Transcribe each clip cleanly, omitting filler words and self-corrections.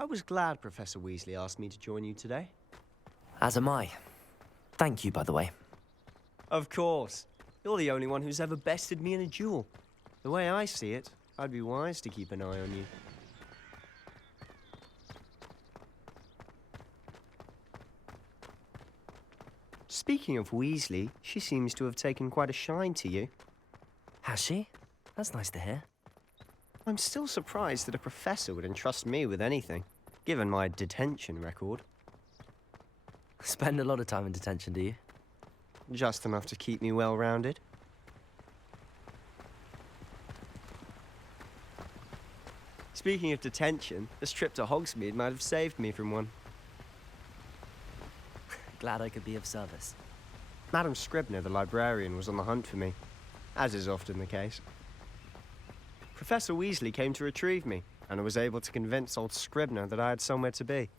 I was glad Professor Weasley asked me to join you today. As am I. Thank you, by the way. Of course. You're the only one who's ever bested me in a duel. The way I see it, I'd be wise to keep an eye on you. Speaking of Weasley, she seems to have taken quite a shine to you. Has she? That's nice to hear. I'm still surprised that a professor would entrust me with anything, given my detention record. Spend a lot of time in detention, do you? Just enough to keep me well-rounded. Speaking of detention, this trip to Hogsmeade might have saved me from one. Glad I could be of service. Madam Scribner, the librarian, was on the hunt for me, as is often the case. Professor Weasley came to retrieve me, and I was able to convince old Scribner that I had somewhere to be.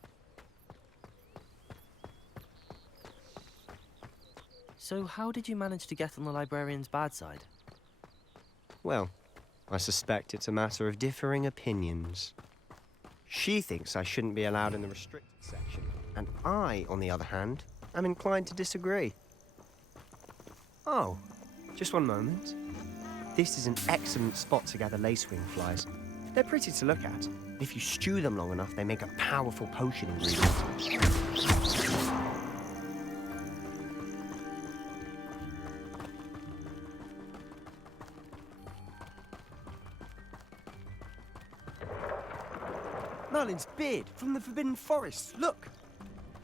So how did you manage to get on the librarian's bad side? Well, I suspect it's a matter of differing opinions. She thinks I shouldn't be allowed in the restricted section, and I, on the other hand, am inclined to disagree. Oh, just one moment. This is an excellent spot to gather lacewing flies. They're pretty to look at. If you stew them long enough, they make a powerful potion ingredient. Merlin's beard from the Forbidden Forest. Look!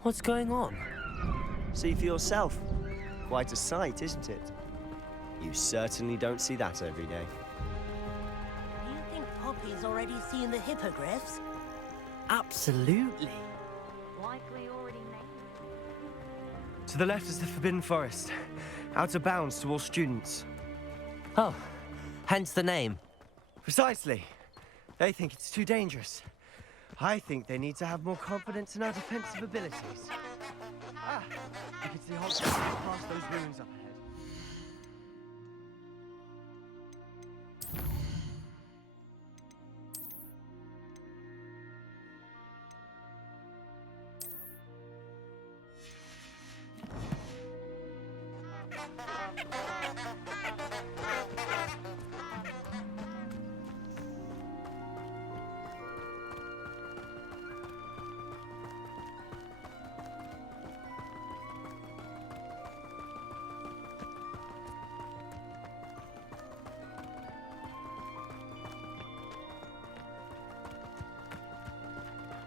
What's going on? See for yourself. Quite a sight, isn't it? You certainly don't see that every day. Do you think Poppy's already seen the hippogriffs? Absolutely. Likely already named. To the left is the Forbidden Forest. Out of bounds to all students. Oh, hence the name. Precisely. They think it's too dangerous. I think they need to have more confidence in our defensive abilities. Ah, you can see Hogwarts past those ruins up ahead.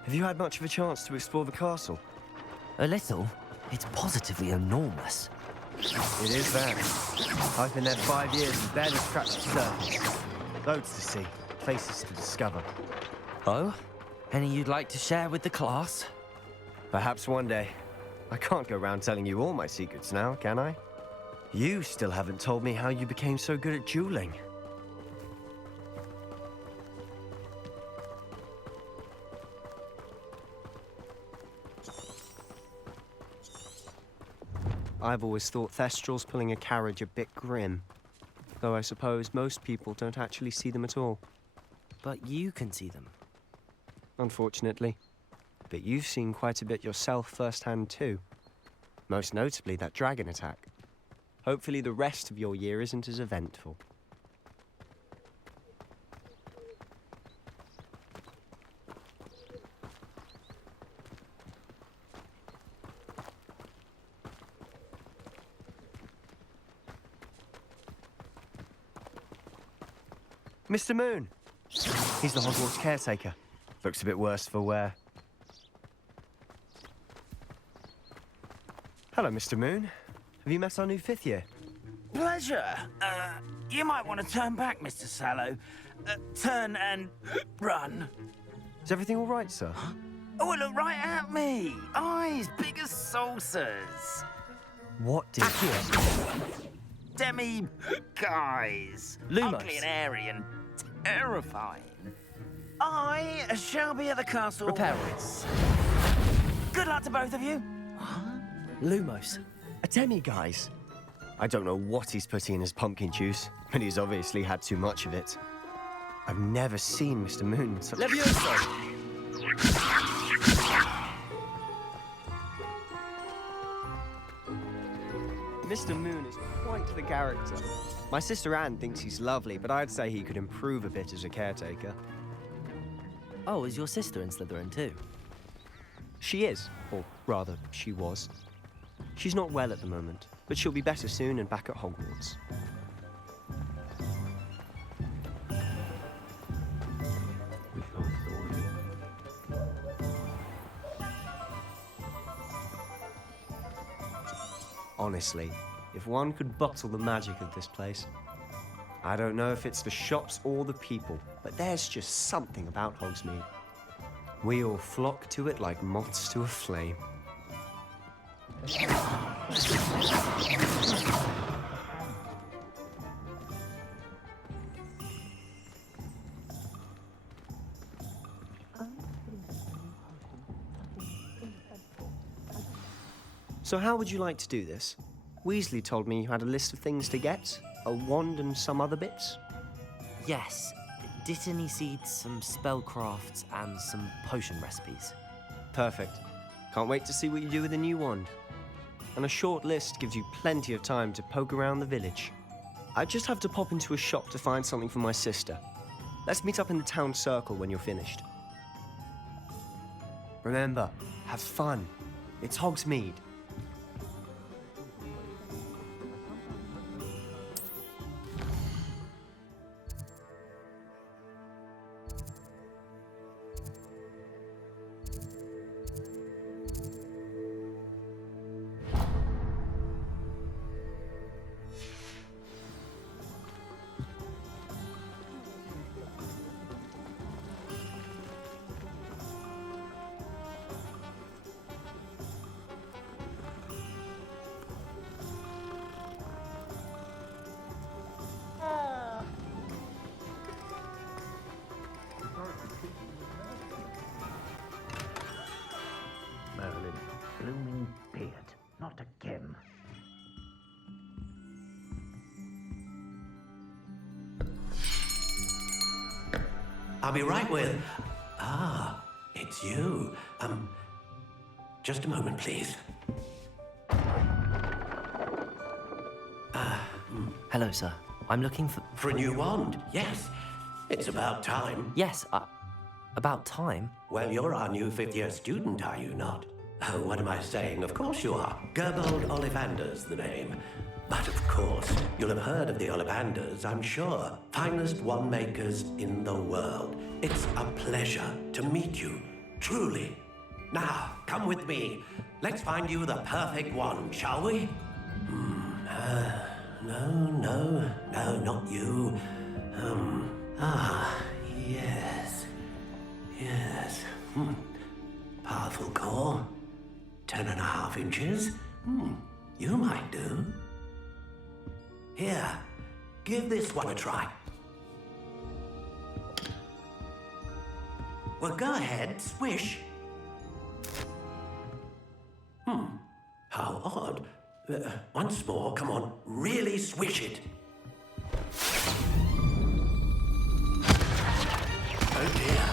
Have you had much of a chance to explore the castle? A little. It's positively enormous. It is vast. I've been there 5 years and barely scratched the surface. Loads to see, places to discover. Oh? Any you'd like to share with the class? Perhaps one day. I can't go around telling you all my secrets now, can I? You still haven't told me how you became so good at dueling. I've always thought Thestrals pulling a carriage a bit grim. Though I suppose most people don't actually see them at all. But you can see them. Unfortunately. But you've seen quite a bit yourself firsthand too. Most notably that dragon attack. Hopefully the rest of your year isn't as eventful. Mr. Moon! He's the Hogwarts caretaker. Looks a bit worse for wear. Hello, Mr. Moon. Have you met our new 5th year? Pleasure. You might want to turn back, Mr. Sallow. Turn and run. Is everything all right, sir? Oh, look right at me. Eyes big as saucers. What did Demi guys. Lumos. Ugly and airy and terrifying. I shall be at the castle. Repairers. Good luck to both of you. Lumos. A demi-guise? I don't know what he's putting in his pumpkin juice, but he's obviously had too much of it. I've never seen Mr. Moon in such... Levioso! Mr. Moon is quite the character. My sister Anne thinks he's lovely, but I'd say he could improve a bit as a caretaker. Oh, is your sister in Slytherin too? She is, or rather, she was. She's not well at the moment, but she'll be better soon and back at Hogwarts. Honestly, if one could bottle the magic of this place. I don't know if it's the shops or the people, but there's just something about Hogsmeade. We all flock to it like moths to a flame. So how would you like to do this? Weasley told me you had a list of things to get, a wand and some other bits. Yes. Dittany seeds, some spellcrafts, and some potion recipes. Perfect. Can't wait to see what you do with the new wand. And a short list gives you plenty of time to poke around the village. I just have to pop into a shop to find something for my sister. Let's meet up in the town circle when you're finished. Remember, have fun. It's Hogsmeade. Merlin, blooming beard, not again. I'll be right with... Ah, it's you. Just a moment, please. Hello, sir. I'm looking for... For a new wand, yes. It's about time. Yes, about time. Well, you're our new fifth-year student, are you not? Oh, what am I saying? Of course you are. Gerbold Ollivander's the name. But of course, you'll have heard of the Ollivanders, I'm sure. Finest wand makers in the world. It's a pleasure to meet you, truly. Now, come with me. Let's find you the perfect wand, shall we? No, not you. Yes. Powerful core. 10.5 inches. You might do. Here, give this one a try. Well, go ahead, swish. How odd. Once more, come on, really swish it. Oh dear.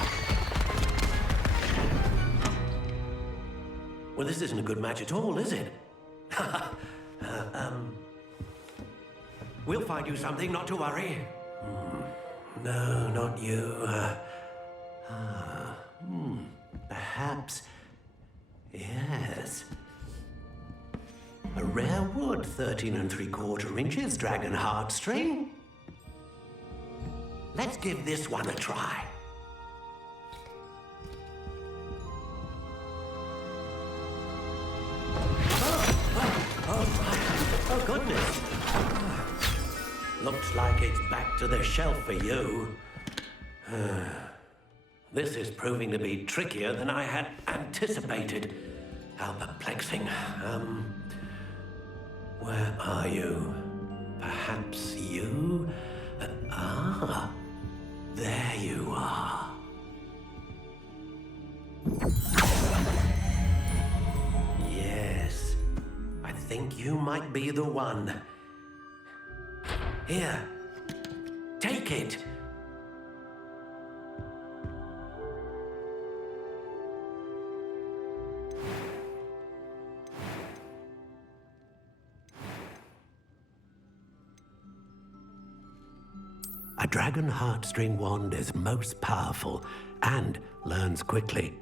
Well, this isn't a good match at all, is it? We'll find you something, not to worry. No, not you. Perhaps. Yes. A rare wood, 13 3/4 inches, dragon heartstring. Let's give this one a try. Oh, goodness. Looks like it's back to the shelf for you. This is proving to be trickier than I had anticipated. How perplexing. Where are you? Perhaps you? There you are. Yes, I think you might be the one. Here, take it. A dragon heartstring wand is most powerful and learns quickly.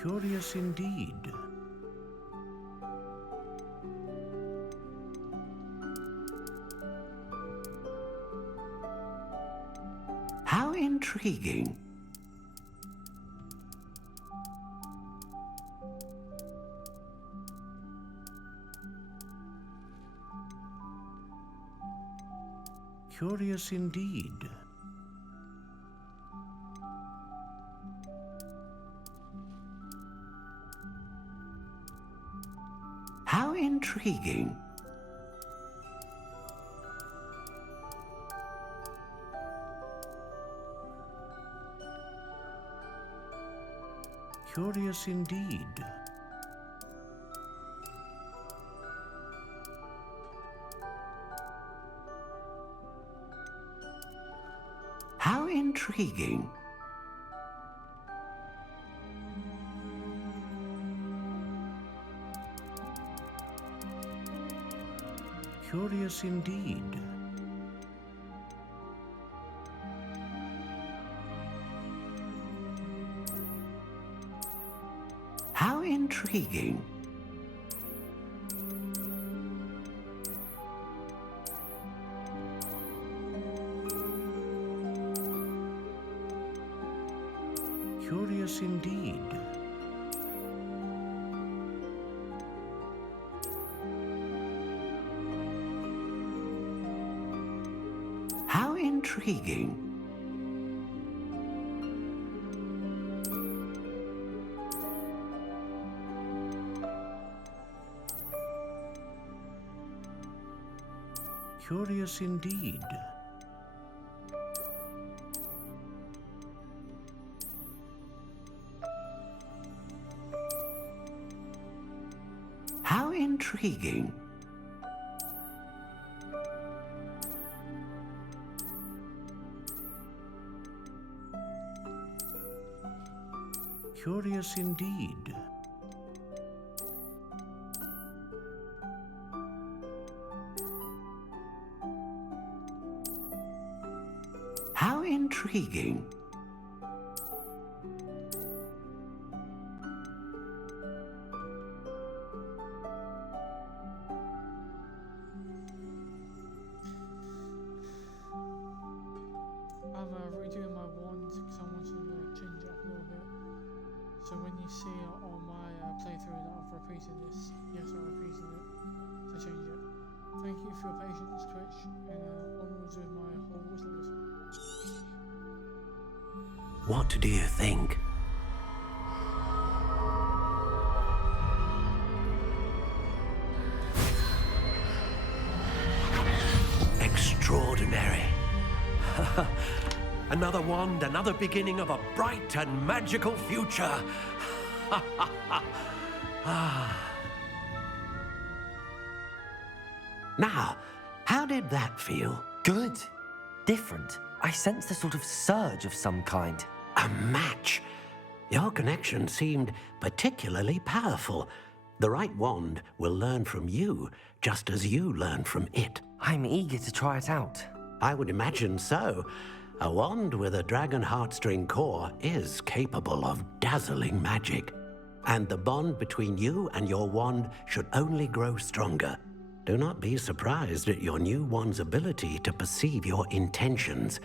Curious indeed. How intriguing. Curious indeed. How intriguing. Curious indeed. How intriguing. Curious indeed. How intriguing. Curious indeed. How intriguing. Curious indeed. How intriguing. Curious indeed. How intriguing. I'm redoing my wand because I want to change it up a little bit. So when you see it on my playthrough that I've repeated this, yes, I repeated it to change it. Thank you for your patience, Twitch, and onwards with my Hogwats Legacy. What do you think? Extraordinary. Another wand, another beginning of a bright and magical future. Now, how did that feel? Good. Different. I sensed a sort of surge of some kind. A match. Your connection seemed particularly powerful. The right wand will learn from you, just as you learn from it. I'm eager to try it out. I would imagine so. A wand with a dragon heartstring core is capable of dazzling magic. And the bond between you and your wand should only grow stronger. Do not be surprised at your new wand's ability to perceive your intentions,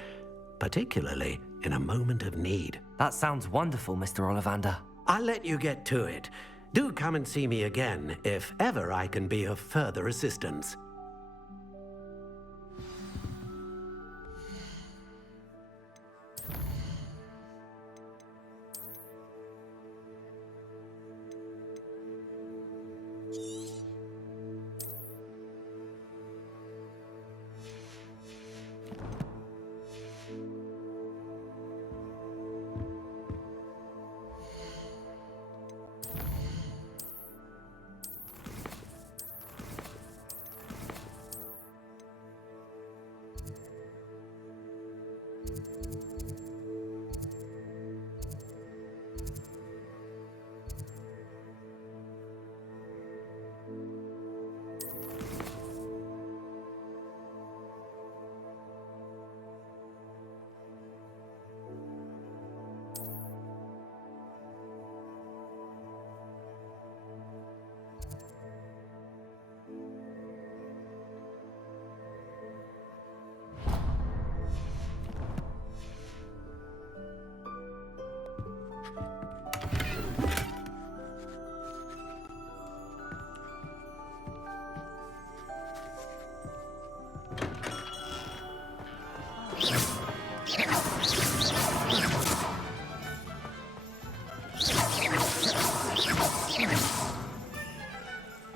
particularly in a moment of need. That sounds wonderful, Mr. Ollivander. I'll let you get to it. Do come and see me again if ever I can be of further assistance.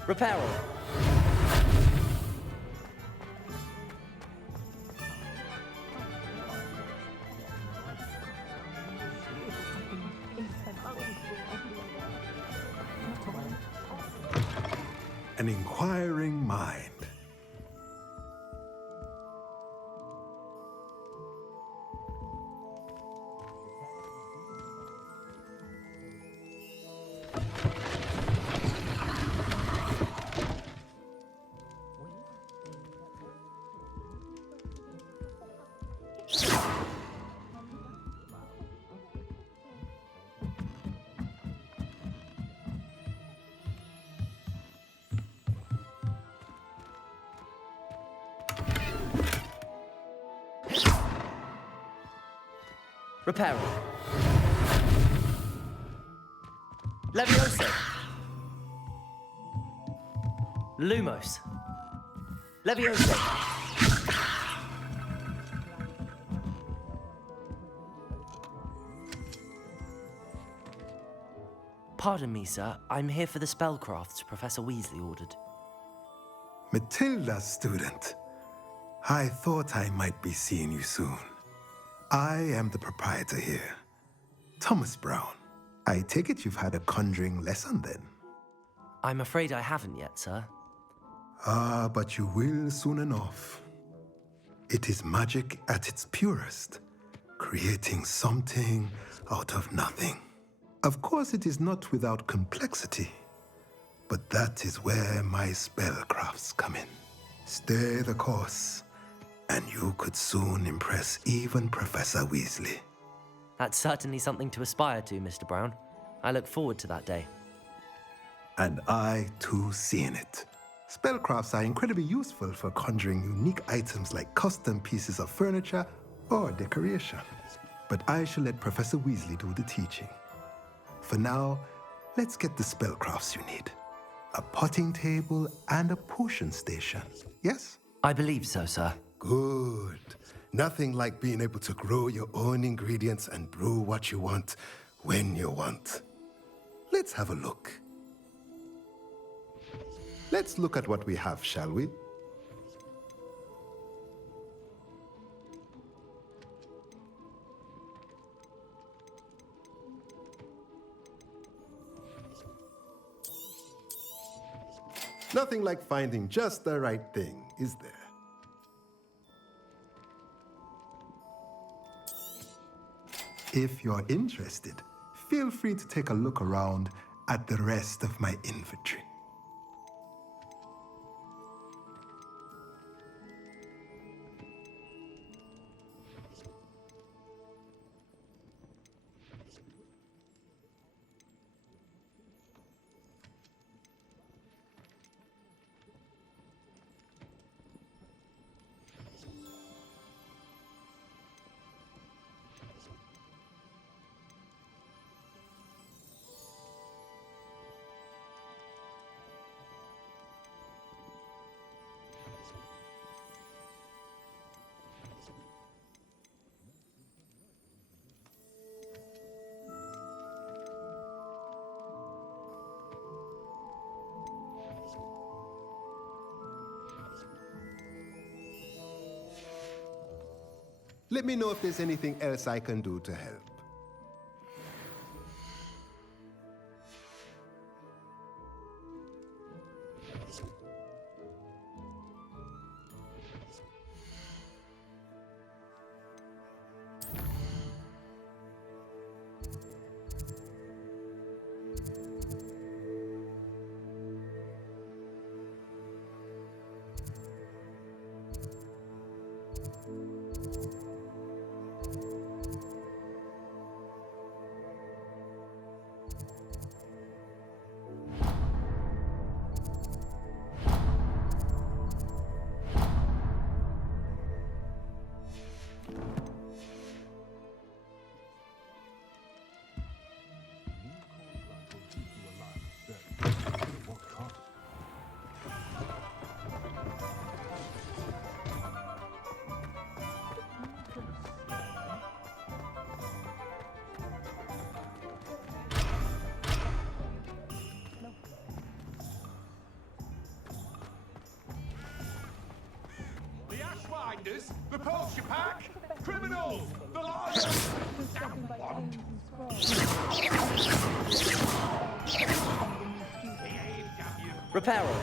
Reparo. An inquiring mind. Reparo. Levioso. Lumos. Levioso. Pardon me, sir. I'm here for the spellcrafts Professor Weasley ordered. Matilda, student. I thought I might be seeing you soon. I am the proprietor here, Thomas Brown. I take it you've had a conjuring lesson then? I'm afraid I haven't yet, sir. Ah, but you will soon enough. It is magic at its purest, creating something out of nothing. Of course, it is not without complexity, but that is where my spellcrafts come in. Stay the course, and you could soon impress even Professor Weasley. That's certainly something to aspire to, Mr. Brown. I look forward to that day. And I, too, seeing it. Spellcrafts are incredibly useful for conjuring unique items like custom pieces of furniture or decoration. But I shall let Professor Weasley do the teaching. For now, let's get the spellcrafts you need. A potting table and a potion station, yes? I believe so, sir. Good. Nothing like being able to grow your own ingredients and brew what you want when you want. Let's have a look. Let's look at what we have, shall we? Nothing like finding just the right thing, is there? If you're interested, feel free to take a look around at the rest of my inventory. Let me know if there's anything else I can do to help. Finders, report your pack. Criminals, the liars. Reparo.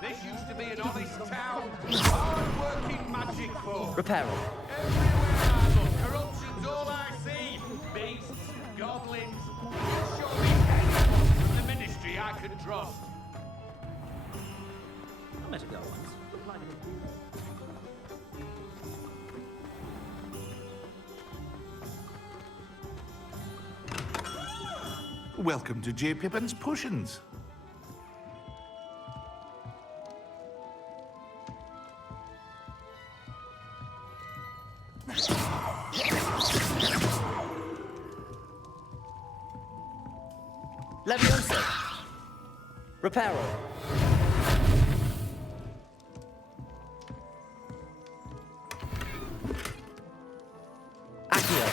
This used to be an honest town. Hard-working magic folk. Reparo. Everywhere I look, corruption's all I see. Beasts, goblins. Show me anyone from the ministry I can trust. I met a girl once. Welcome to J. Pippin's Potions. Leviosa. Reparo. Accio.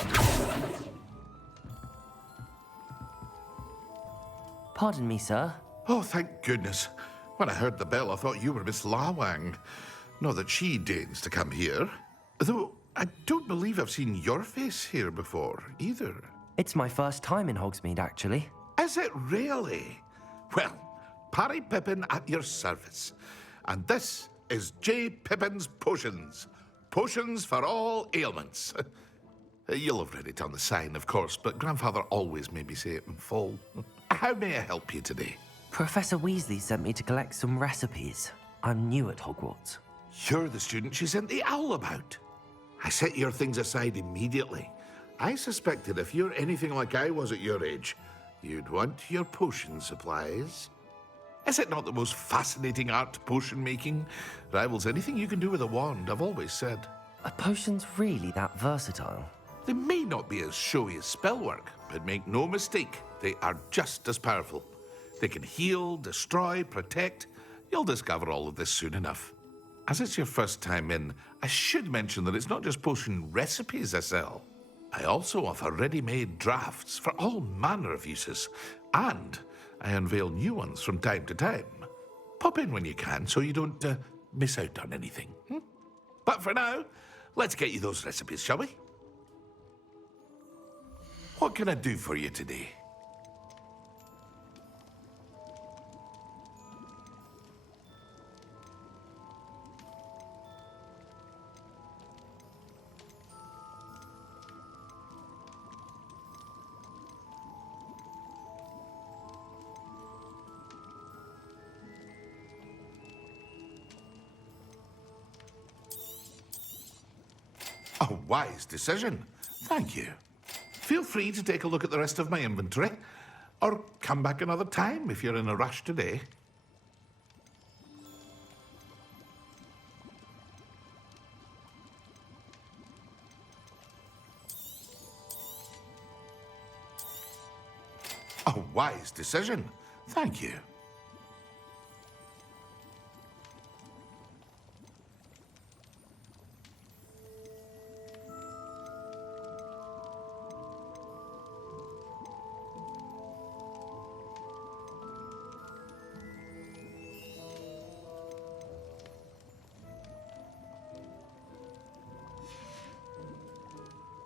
Pardon me, sir. Oh, thank goodness. When I heard the bell, I thought you were Miss Lawang. Not that she deigns to come here. Though I don't believe I've seen your face here before, either. It's my first time in Hogsmeade, actually. Is it really? Well, Parry Pippin at your service. And this is J. Pippin's Potions. Potions for all ailments. You'll have read it on the sign, of course, but Grandfather always made me say it in full. How may I help you today? Professor Weasley sent me to collect some recipes. I'm new at Hogwarts. You're the student she sent the owl about. I set your things aside immediately. I suspected if you're anything like I was at your age, you'd want your potion supplies. Is it not the most fascinating art, potion making? Rivals anything you can do with a wand, I've always said. Are potions really that versatile? They may not be as showy as spellwork, but make no mistake, they are just as powerful. They can heal, destroy, protect. You'll discover all of this soon enough. As it's your first time in, I should mention that it's not just potion recipes I sell. I also offer ready-made drafts for all manner of uses, and I unveil new ones from time to time. Pop in when you can so you don't miss out on anything. But for now, let's get you those recipes, shall we? What can I do for you today? A wise decision. Thank you. Feel free to take a look at the rest of my inventory, or come back another time if you're in a rush today. A wise decision. Thank you.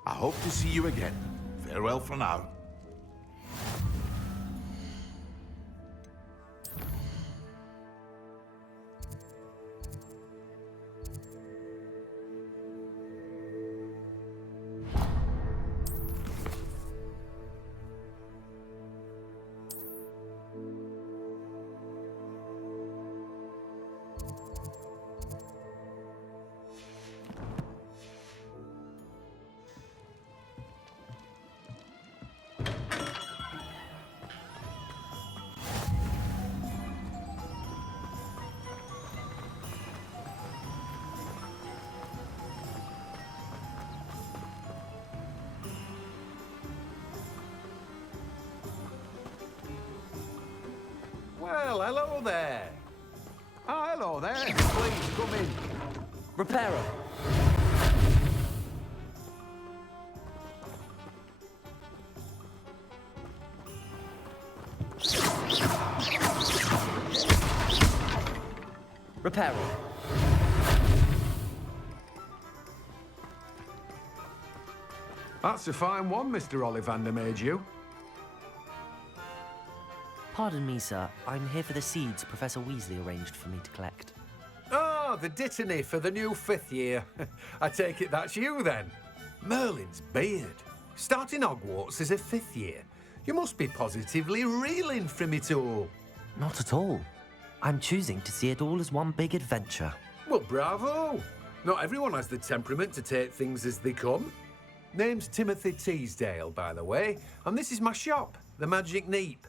I hope to see you again. Farewell for now. Well, hello there. Oh, hello there. Please, come in. Reparo. Repairing. That's a fine one, Mr. Ollivander made you. Pardon me, sir. I'm here for the seeds Professor Weasley arranged for me to collect. Oh, the Dittany for the new 5th year. I take it that's you, then. Merlin's beard. Starting Hogwarts as a 5th year. You must be positively reeling from it all. Not at all. I'm choosing to see it all as one big adventure. Well, bravo. Not everyone has the temperament to take things as they come. Name's Timothy Teasdale, by the way, and this is my shop, the Magic Neep.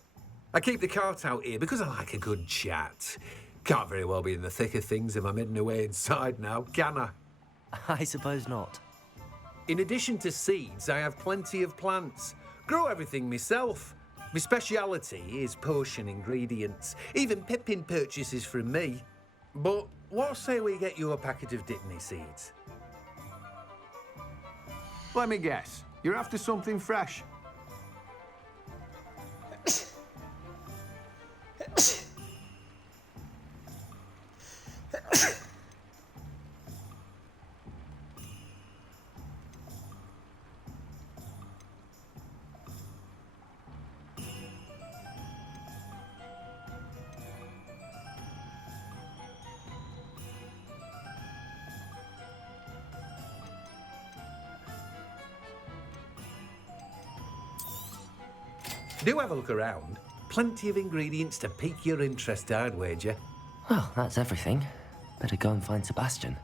I keep the cart out here because I like a good chat. Can't very well be in the thick of things if I'm hidden away inside now, can I? I suppose not. In addition to seeds, I have plenty of plants. Grow everything myself. My speciality is potion ingredients. Even Pippin purchases from me. But what say we get you a packet of Dittany seeds? Let me guess. You're after something fresh. Do have a look around. Plenty of ingredients to pique your interest, I'd wager. Well, that's everything. Better go and find Sebastian.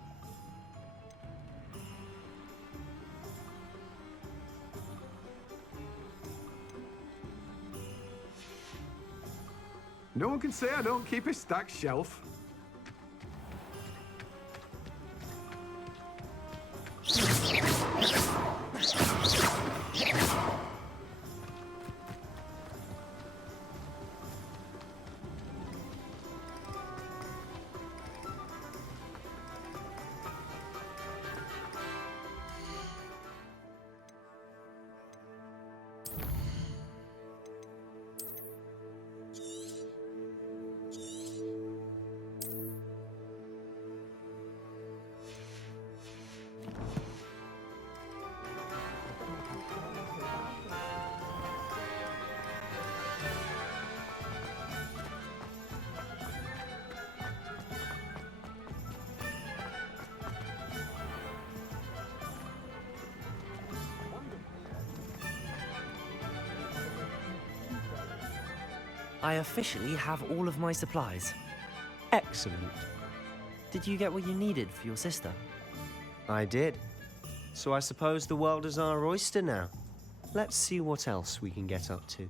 No one can say I don't keep a stacked shelf. I officially have all of my supplies. Excellent. Did you get what you needed for your sister? I did. So I suppose the world is our oyster now. Let's see what else we can get up to.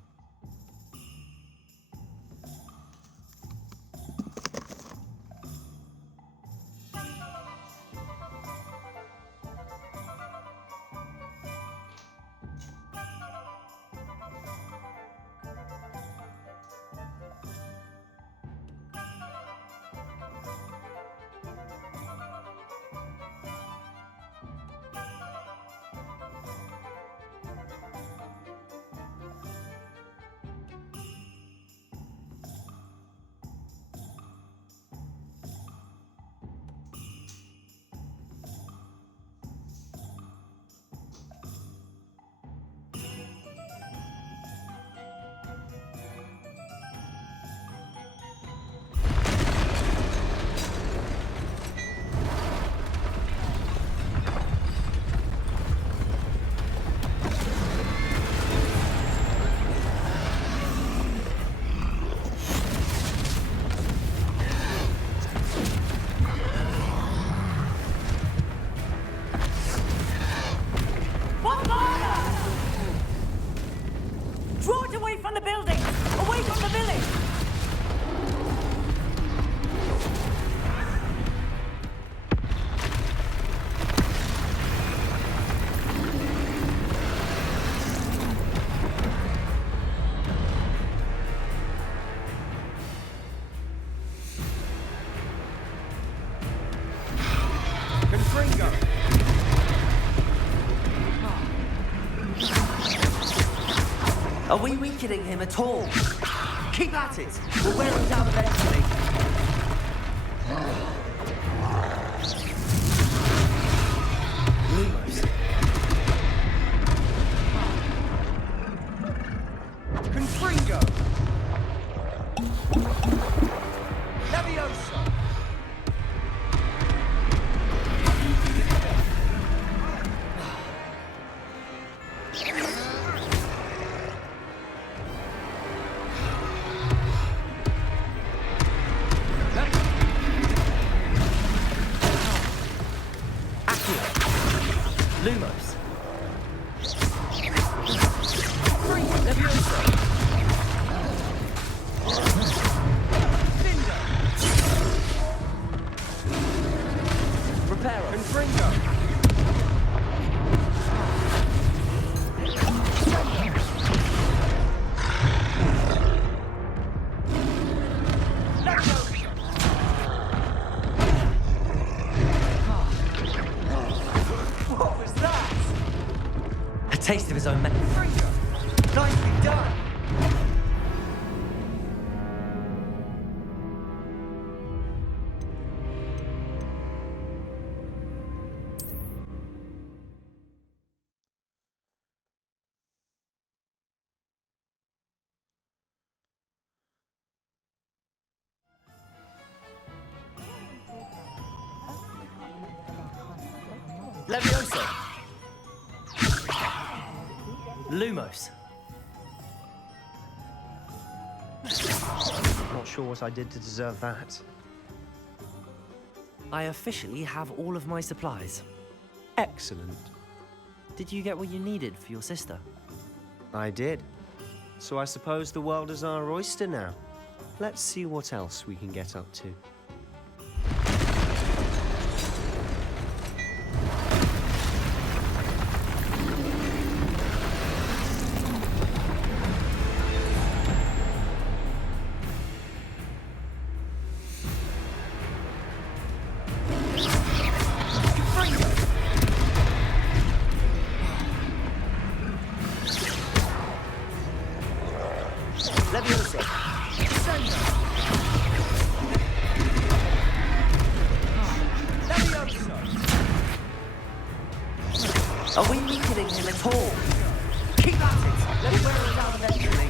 from the building! Away from the village! Are we weakening him at all? Keep at it! We'll wear him down eventually. Lumos. Confringo! Levioso! Lumos. Levioso. Reparo. Confringo! What was that? A taste of his own Nicely done! Levioso. Lumos. Not sure what I did to deserve that. I officially have all of my supplies. Excellent. Did you get what you needed for your sister? I did. So I suppose the world is our oyster now. Let's see what else we can get up to. Levioso. Are we weakening him at all? Keep at it! Let's wear him down eventually.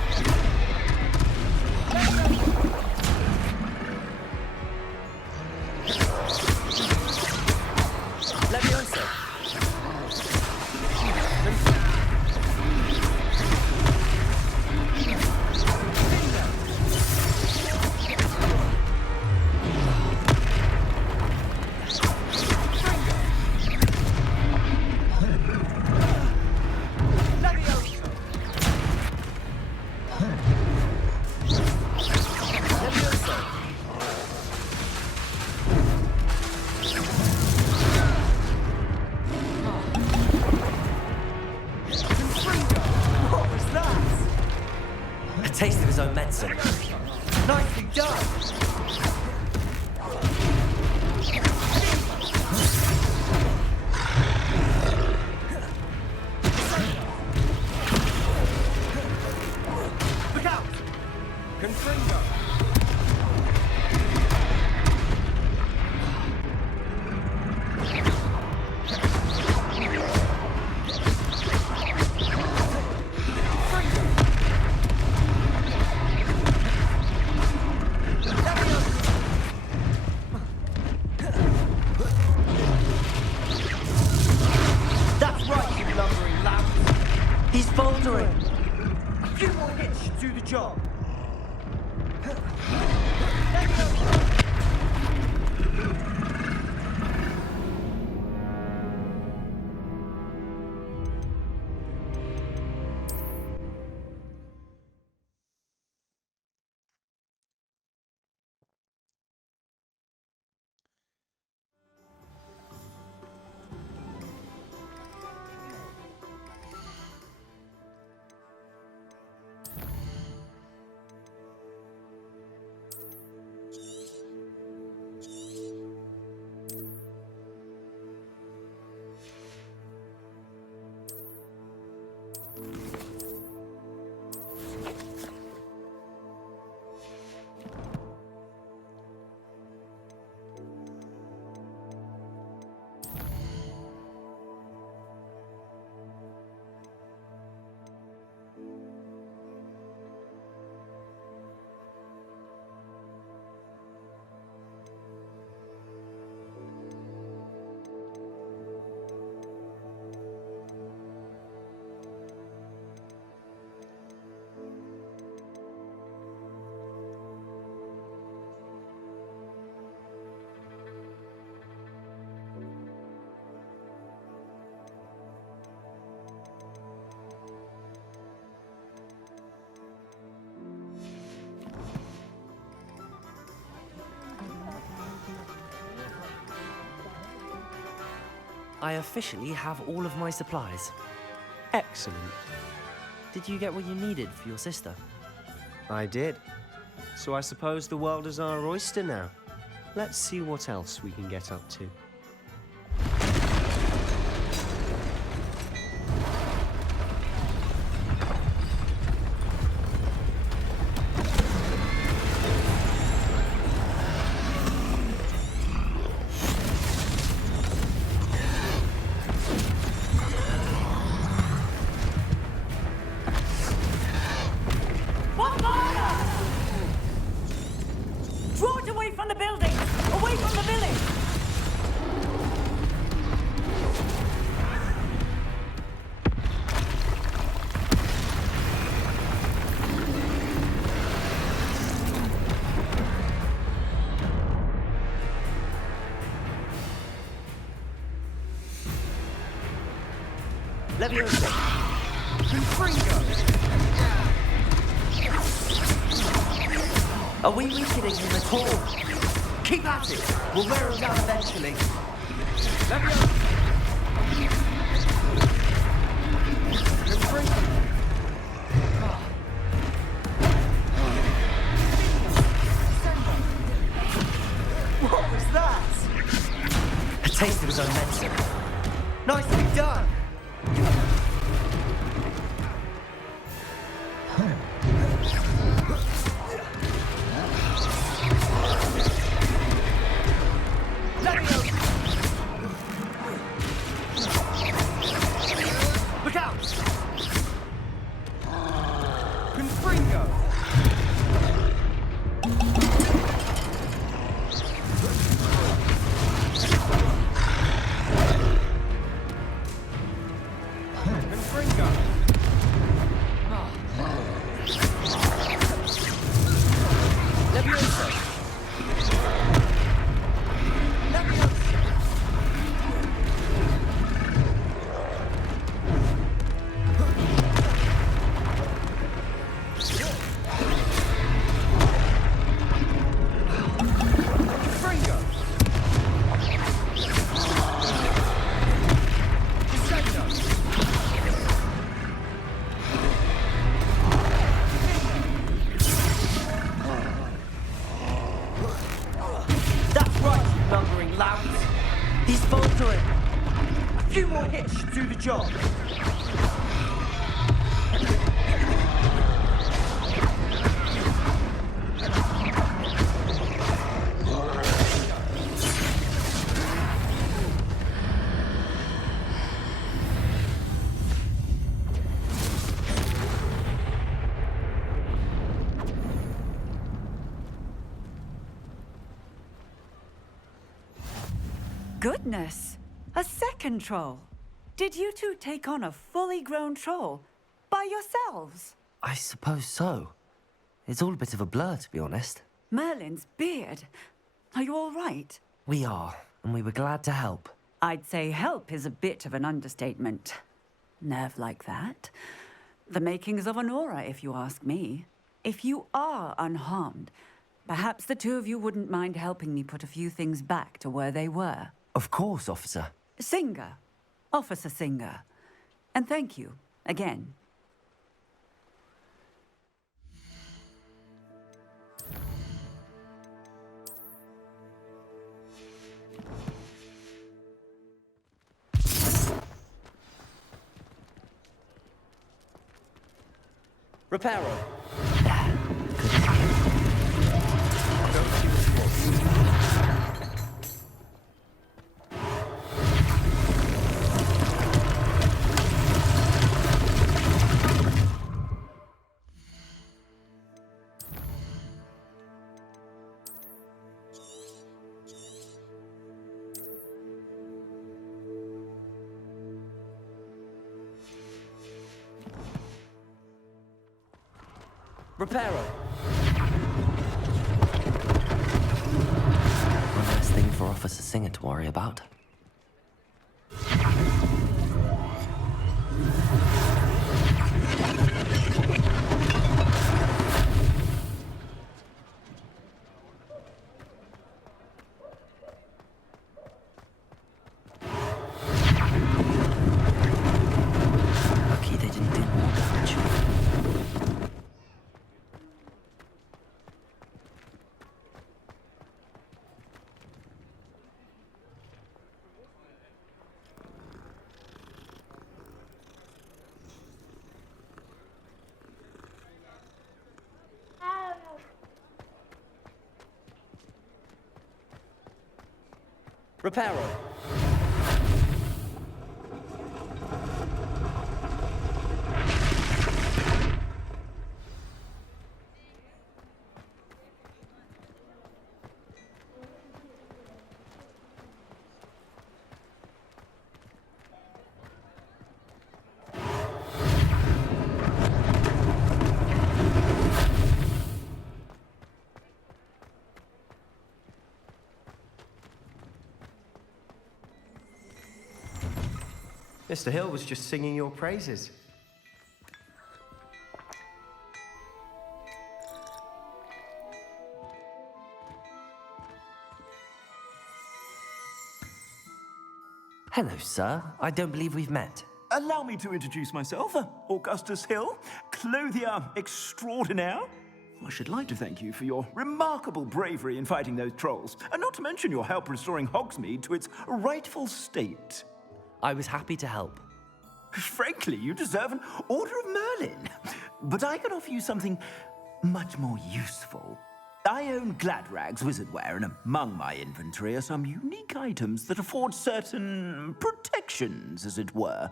Levioso. What was that? A taste of his own medicine. Nicely done! Look out! Confringo! That's right, you lumbering lamb! He's faltering. A few more hits should do the job. I officially have all of my supplies. Excellent. Did you get what you needed for your sister? I did. So I suppose the world is our oyster now. Let's see what else we can get up to. Draw it away from the building! Away from the village! Leviosa! Are we weakening him at all? Keep at it! We'll wear him down eventually. What was that? A taste of his own medicine. Nicely done! Look out! Confringo! Confringo! Leviosa! That's right, you lumbering louts. He's faltering. A few more hits should do the job. Goodness! A second troll! Did you two take on a fully grown troll? By yourselves? I suppose so. It's all a bit of a blur, to be honest. Merlin's beard. Are you all right? We are, and we were glad to help. I'd say help is a bit of an understatement. Nerve like that. The makings of an aura, if you ask me. If you are unharmed, perhaps the two of you wouldn't mind helping me put a few things back to where they were. Of course, officer. Singer. Officer Singer. And thank you, again. Reparo. Reparo. One less thing for Officer Singer to worry about. Repair oil. Mr. Hill was just singing your praises. Hello, sir. I don't believe we've met. Allow me to introduce myself, Augustus Hill, clothier extraordinaire. I should like to thank you for your remarkable bravery in fighting those trolls, and not to mention your help restoring Hogsmeade to its rightful state. I was happy to help. Frankly, you deserve an Order of Merlin. But I can offer you something much more useful. I own Gladrag's wizardware, and among my inventory are some unique items that afford certain protections, as it were.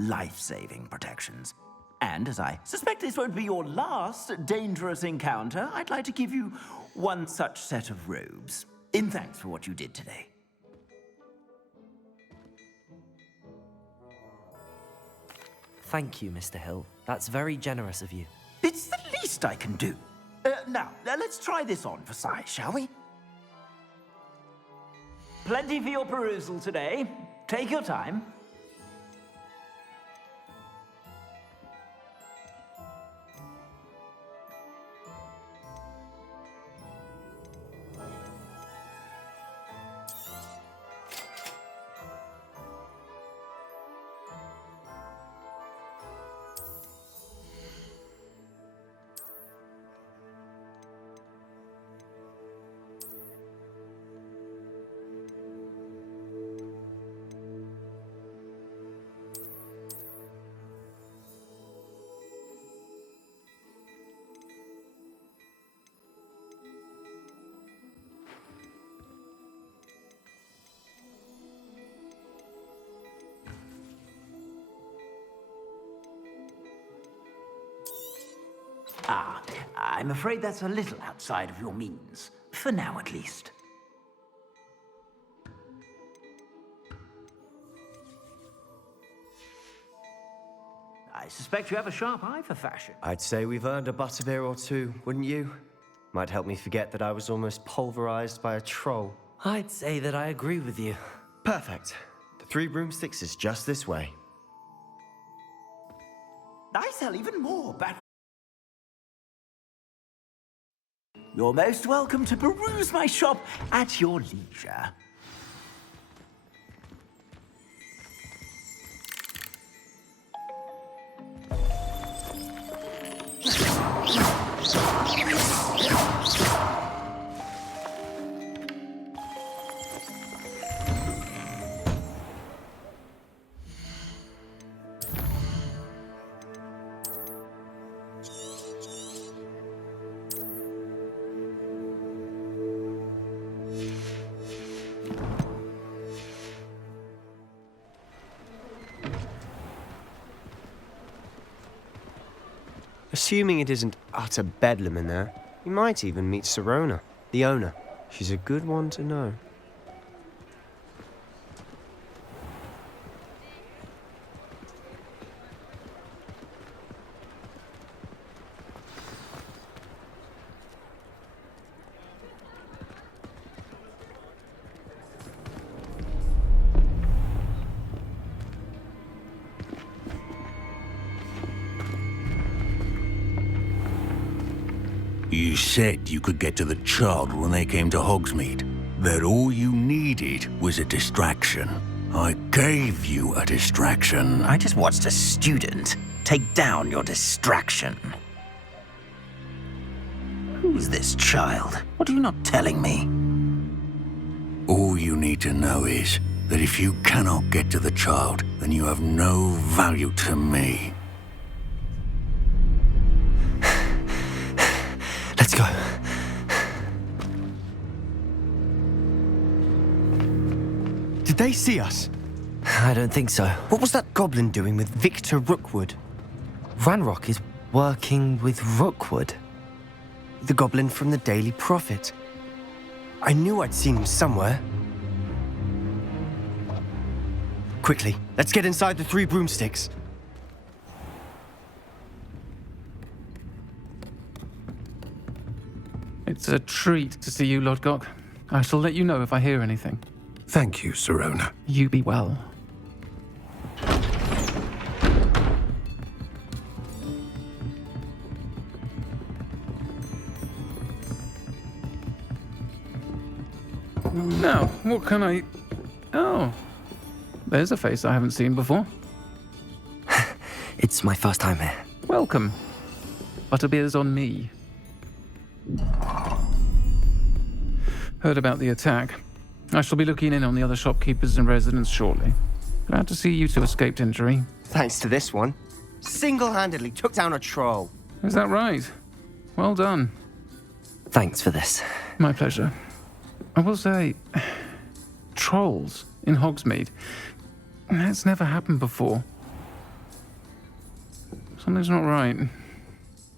Life-saving protections. And as I suspect this won't be your last dangerous encounter, I'd like to give you one such set of robes, in thanks for what you did today. Thank you, Mr. Hill. That's very generous of you. It's the least I can do. Now, let's try this on for size, shall we? Plenty for your perusal today. Take your time. I'm afraid that's a little outside of your means. For now, at least. I suspect you have a sharp eye for fashion. I'd say we've earned a butterbeer or two, wouldn't you? Might help me forget that I was almost pulverized by a troll. I'd say that I agree with you. Perfect. The Three Broomsticks is just this way. I sell even more battle. You're most welcome to peruse my shop at your leisure. Assuming it isn't utter bedlam in there, you might even meet Serona, the owner. She's a good one to know. You said you could get to the child when they came to Hogsmeade. That all you needed was a distraction. I gave you a distraction. I just watched a student take down your distraction. Who's this child? What are you not telling me? All you need to know is that if you cannot get to the child, then you have no value to me. Let's go. they see us? I don't think so. What was that goblin doing with Victor Rookwood? Ranrock is working with Rookwood. The goblin from the Daily Prophet. I knew I'd seen him somewhere. Quickly, let's get inside the Three Broomsticks. It's a treat to see you, Lodgok. I shall let you know if I hear anything. Thank you, Serona. You be well. Now, what can I... Oh, there's a face I haven't seen before. It's my first time here. Welcome. Butterbeer's on me. Heard about the attack. I shall be looking in on the other shopkeepers and residents shortly. Glad to see you two escaped injury. Thanks to this one. Single-handedly took down a troll. Is that right? Well done. Thanks for this. My pleasure. I will say, trolls in Hogsmeade. That's never happened before. Something's not right.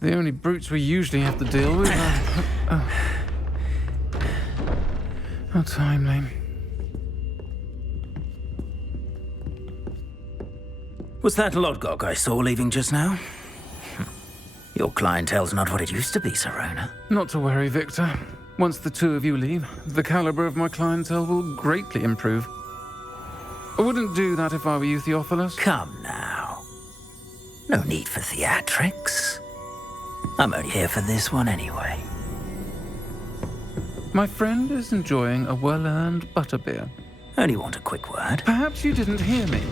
The only brutes we usually have to deal with are... How timely. Was that Lodgok I saw leaving just now? Your clientele's not what it used to be, Serona. Not to worry, Victor. Once the two of you leave, the caliber of my clientele will greatly improve. I wouldn't do that if I were you, Theophilus. Come now. No need for theatrics. I'm only here for this one anyway. My friend is enjoying a well-earned butterbeer. Only want a quick word. Perhaps you didn't hear me.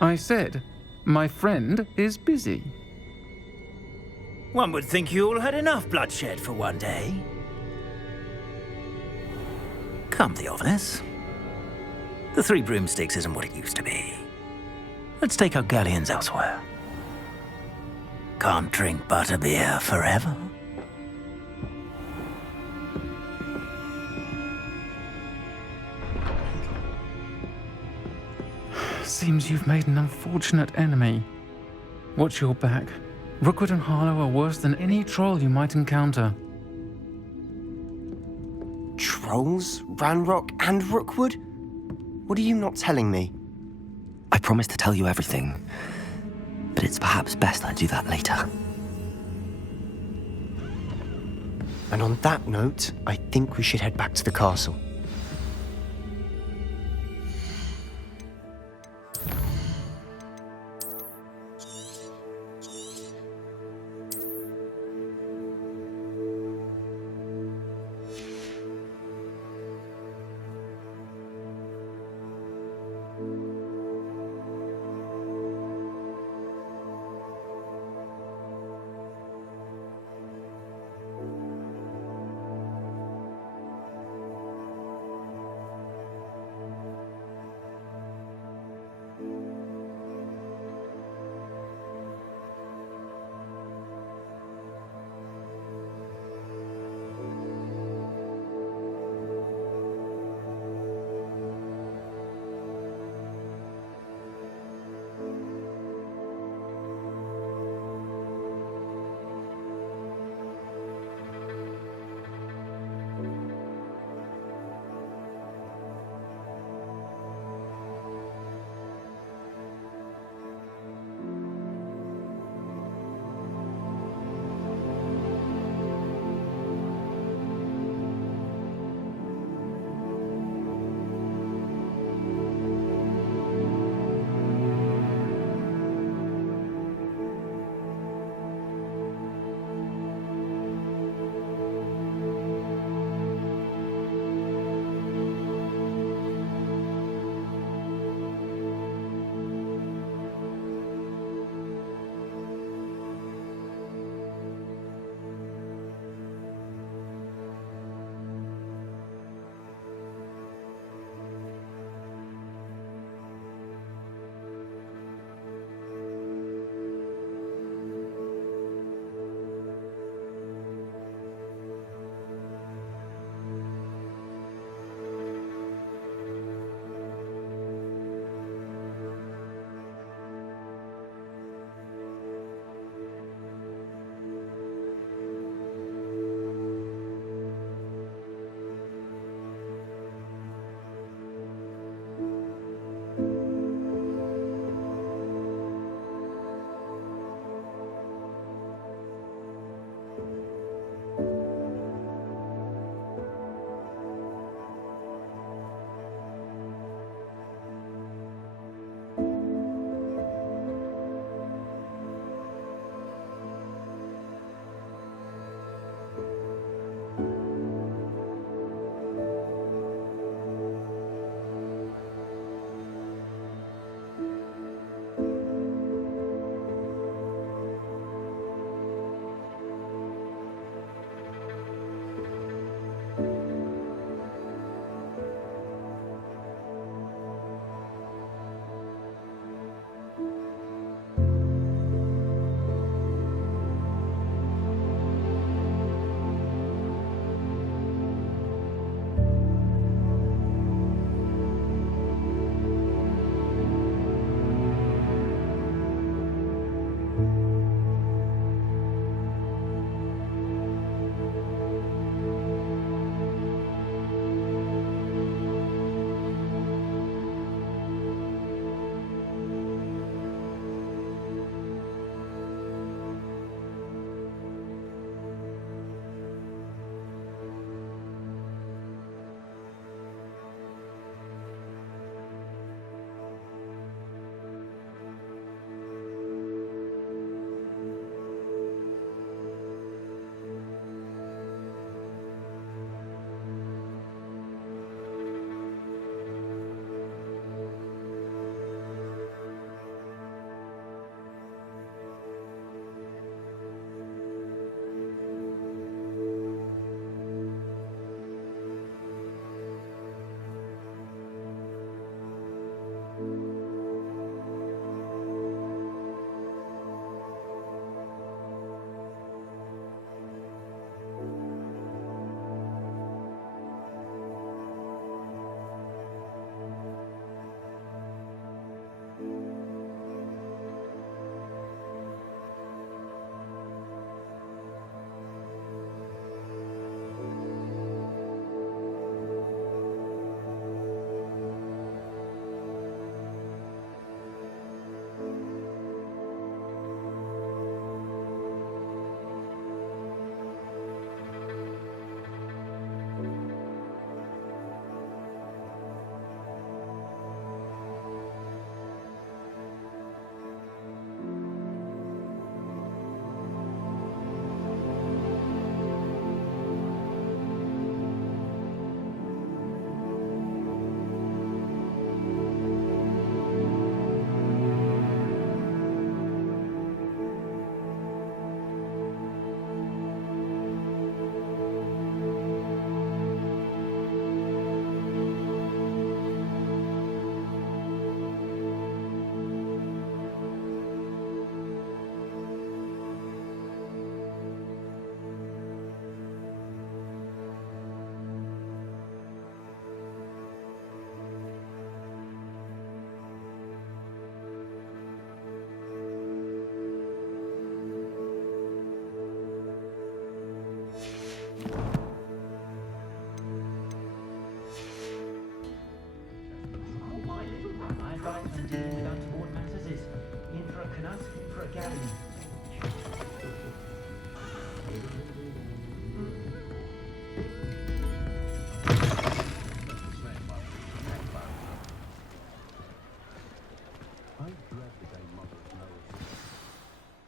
I said, my friend is busy. One would think you all had enough bloodshed for one day. Come, Theophilus. The Three Broomsticks isn't what it used to be. Let's take our galleons elsewhere. Can't drink butterbeer forever. Seems you've made an unfortunate enemy. Watch your back. Rookwood and Harlow are worse than any troll you might encounter. Trolls? Ranrock and Rookwood? What are you not telling me? I promised to tell you everything, but it's perhaps best I do that later. And on that note, I think we should head back to the castle.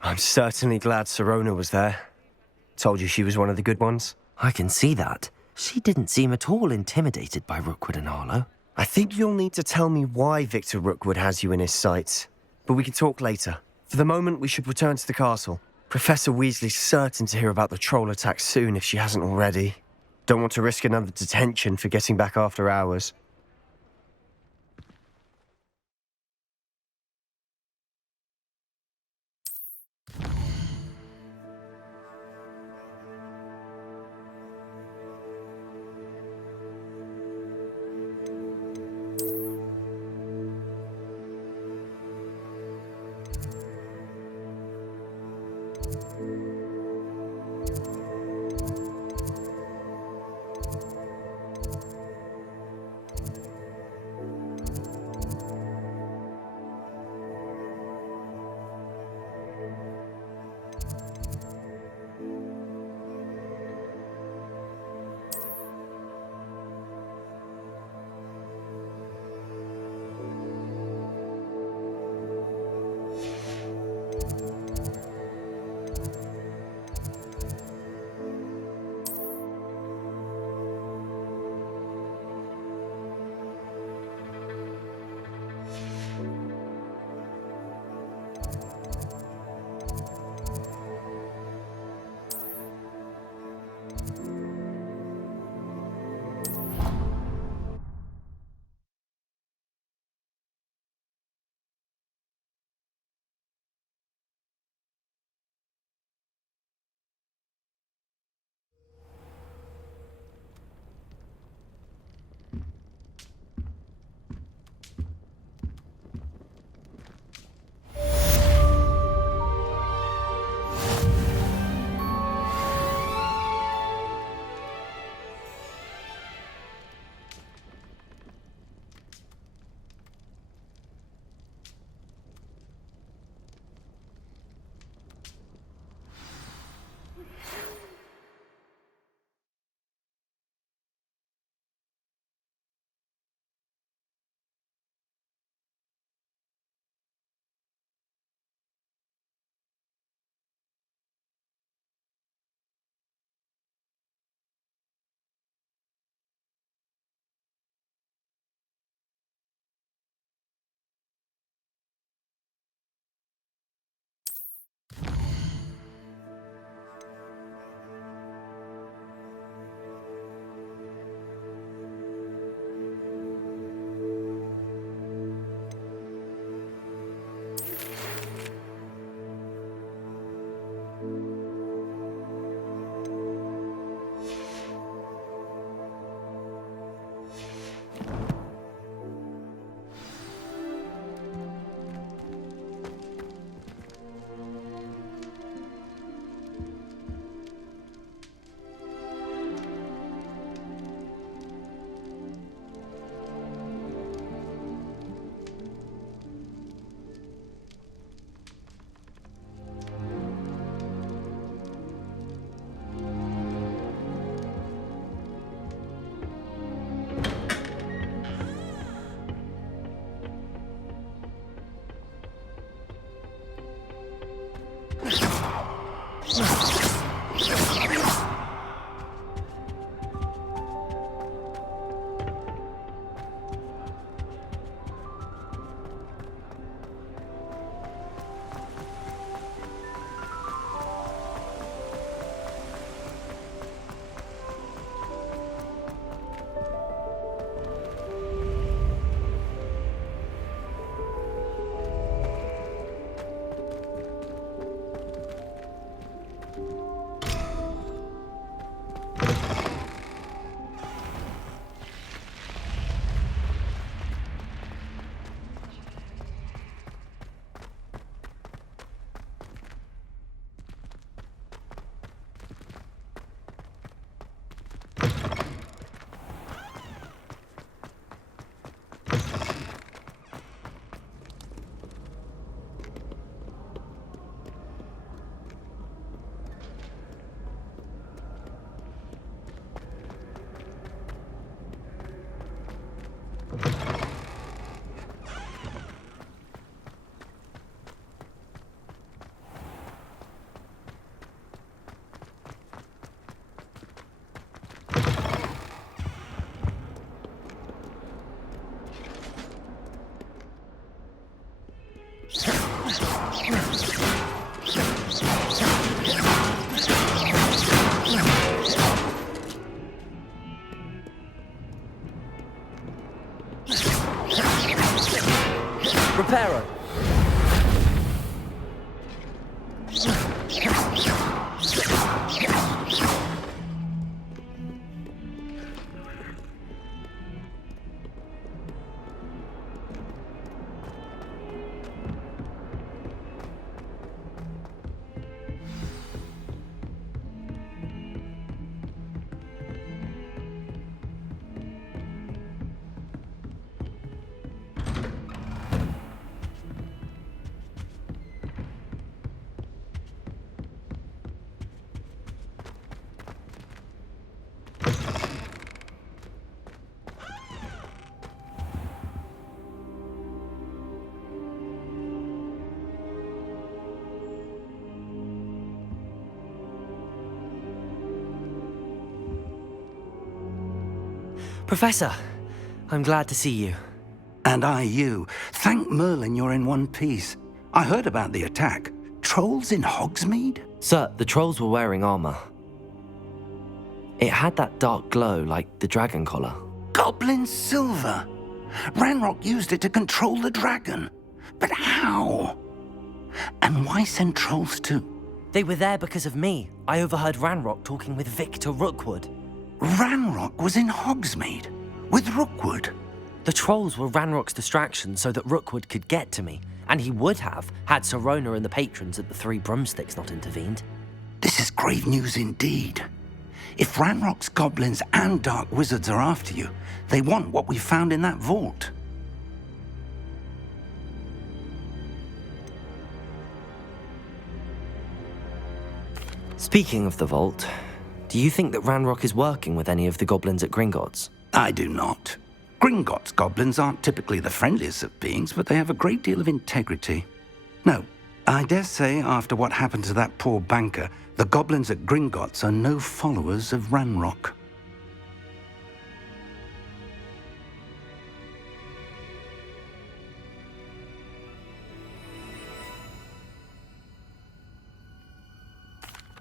I'm certainly glad Sirona was there. Told you she was one of the good ones. I can see that. She didn't seem at all intimidated by Rookwood and Harlow. I think you'll need to tell me why Victor Rookwood has you in his sights. But we can talk later. For the moment, we should return to the castle. Professor Weasley's certain to hear about the troll attack soon if she hasn't already. Don't want to risk another detention for getting back after hours. Professor, I'm glad to see you. And I you. Thank Merlin you're in one piece. I heard about the attack. Trolls in Hogsmeade? Sir, the trolls were wearing armor. It had that dark glow like the dragon collar. Goblin silver! Ranrock used it to control the dragon. But how? And why send trolls too? They were there because of me. I overheard Ranrock talking with Victor Rookwood. Ranrock was in Hogsmeade? With Rookwood? The trolls were Ranrock's distraction so that Rookwood could get to me. And he would have, had Sirona and the patrons at the Three Broomsticks not intervened. This is grave news indeed. If Ranrock's goblins and dark wizards are after you, they want what we found in that vault. Speaking of the vault, do you think that Ranrock is working with any of the goblins at Gringotts? I do not. Gringotts goblins aren't typically the friendliest of beings, but they have a great deal of integrity. No, I dare say after what happened to that poor banker, the goblins at Gringotts are no followers of Ranrock.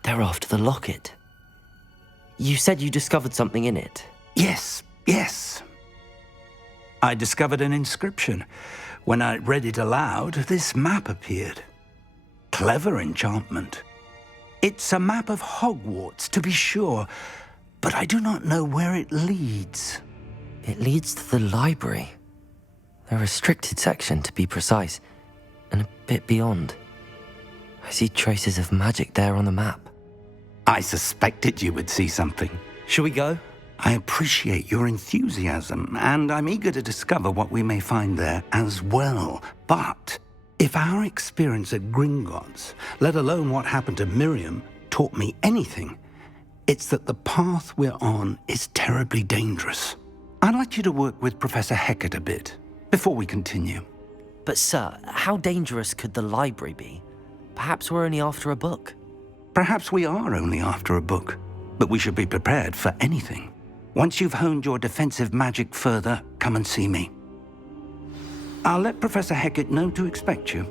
They're after the locket. You said you discovered something in it. Yes. I discovered an inscription. When I read it aloud, this map appeared. Clever enchantment. It's a map of Hogwarts, to be sure, but I do not know where it leads. It leads to the library. The restricted section, to be precise, and a bit beyond. I see traces of magic there on the map. I suspected you would see something. Shall we go? I appreciate your enthusiasm, and I'm eager to discover what we may find there as well. But if our experience at Gringotts, let alone what happened to Miriam, taught me anything, it's that the path we're on is terribly dangerous. I'd like you to work with Professor Hecat a bit before we continue. But sir, how dangerous could the library be? Perhaps we're only after a book. Perhaps we are only after a book, but we should be prepared for anything. Once you've honed your defensive magic further, come and see me. I'll let Professor Hecat know to expect you.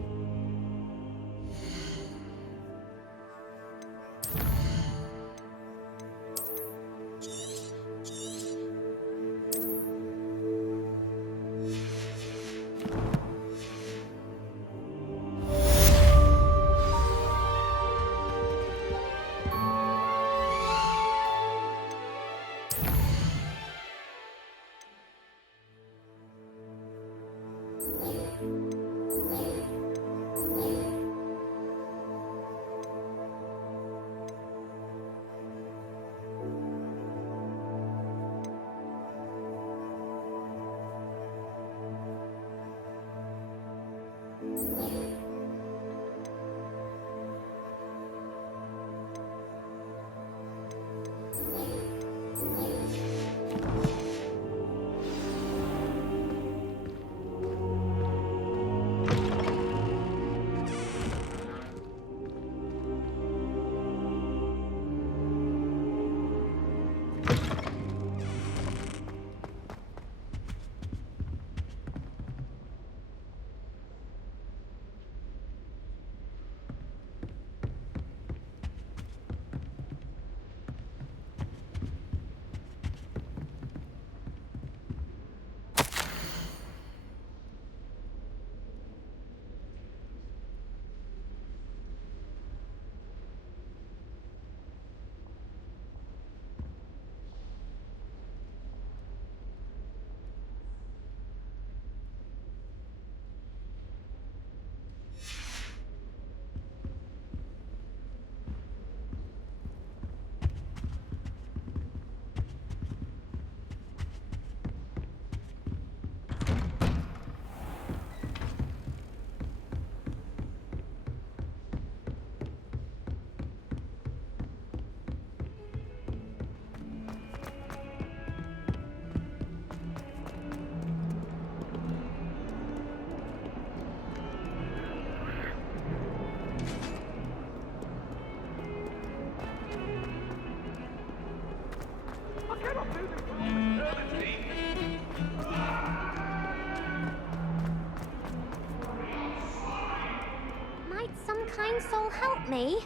Kind soul, help me.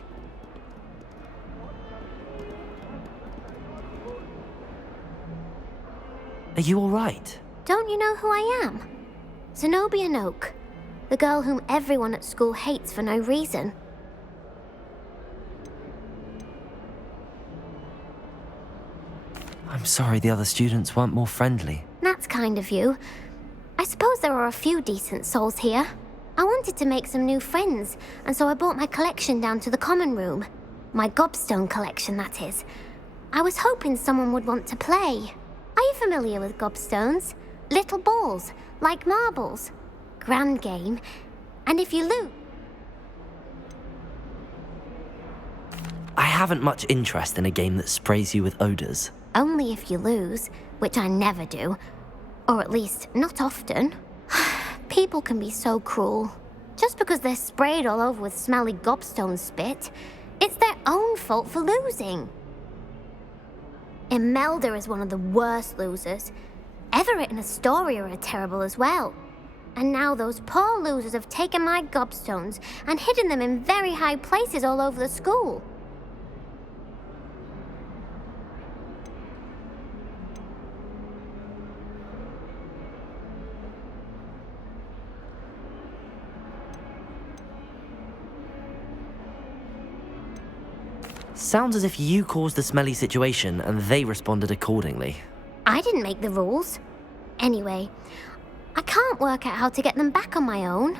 Are you alright? Don't you know who I am? Zenobia Noak, the girl whom everyone at school hates for no reason. I'm sorry the other students weren't more friendly. That's kind of you. I suppose there are a few decent souls here. I wanted to make some new friends, and so I brought my collection down to the common room. My gobstone collection, that is. I was hoping someone would want to play. Are you familiar with gobstones? Little balls, like marbles. Grand game. And if you lose... I haven't much interest in a game that sprays you with odours. Only if you lose, which I never do. Or at least, not often. People can be so cruel. Just because they're sprayed all over with smelly gobstone spit, it's their own fault for losing. Imelda is one of the worst losers. Everett and Astoria are terrible as well. And now those poor losers have taken my gobstones and hidden them in very high places all over the school. Sounds as if you caused the smelly situation and they responded accordingly. I didn't make the rules. Anyway, I can't work out how to get them back on my own.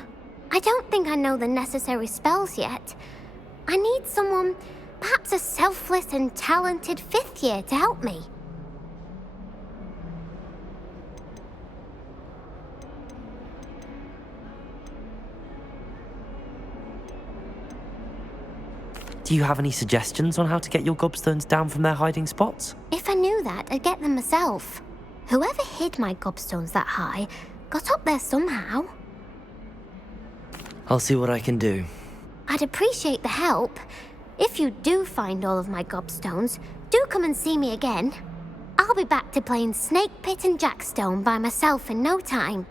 I don't think I know the necessary spells yet. I need someone, perhaps a selfless and talented fifth year to help me. Do you have any suggestions on how to get your gobstones down from their hiding spots? If I knew that, I'd get them myself. Whoever hid my gobstones that high got up there somehow. I'll see what I can do. I'd appreciate the help. If you do find all of my gobstones, do come and see me again. I'll be back to playing Snake Pit and Jackstone by myself in no time.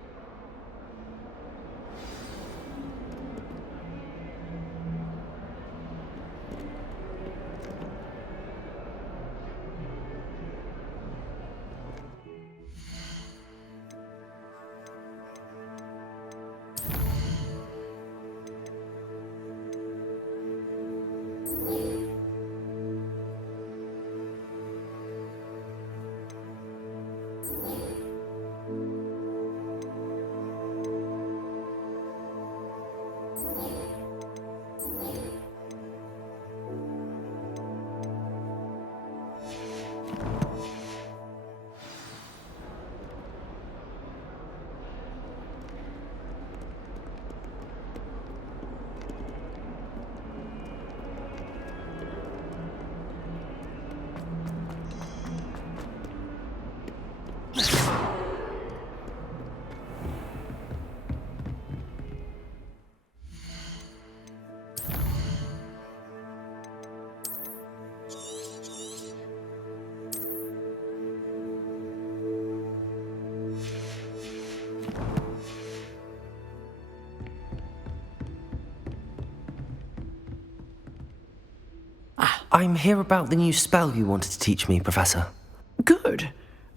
I'm here about the new spell you wanted to teach me, Professor. Good.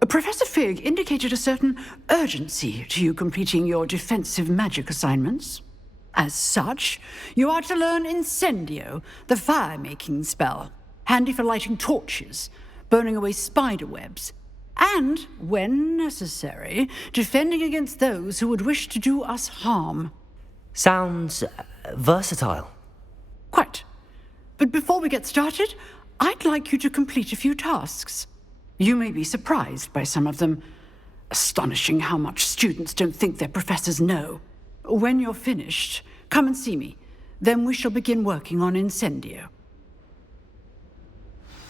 Professor Fig indicated a certain urgency to you completing your defensive magic assignments. As such, you are to learn Incendio, the fire-making spell, handy for lighting torches, burning away spider webs, and, when necessary, defending against those who would wish to do us harm. Sounds versatile. Quite. But before we get started, I'd like you to complete a few tasks. You may be surprised by some of them. Astonishing how much students don't think their professors know. When you're finished, come and see me. Then we shall begin working on Incendio.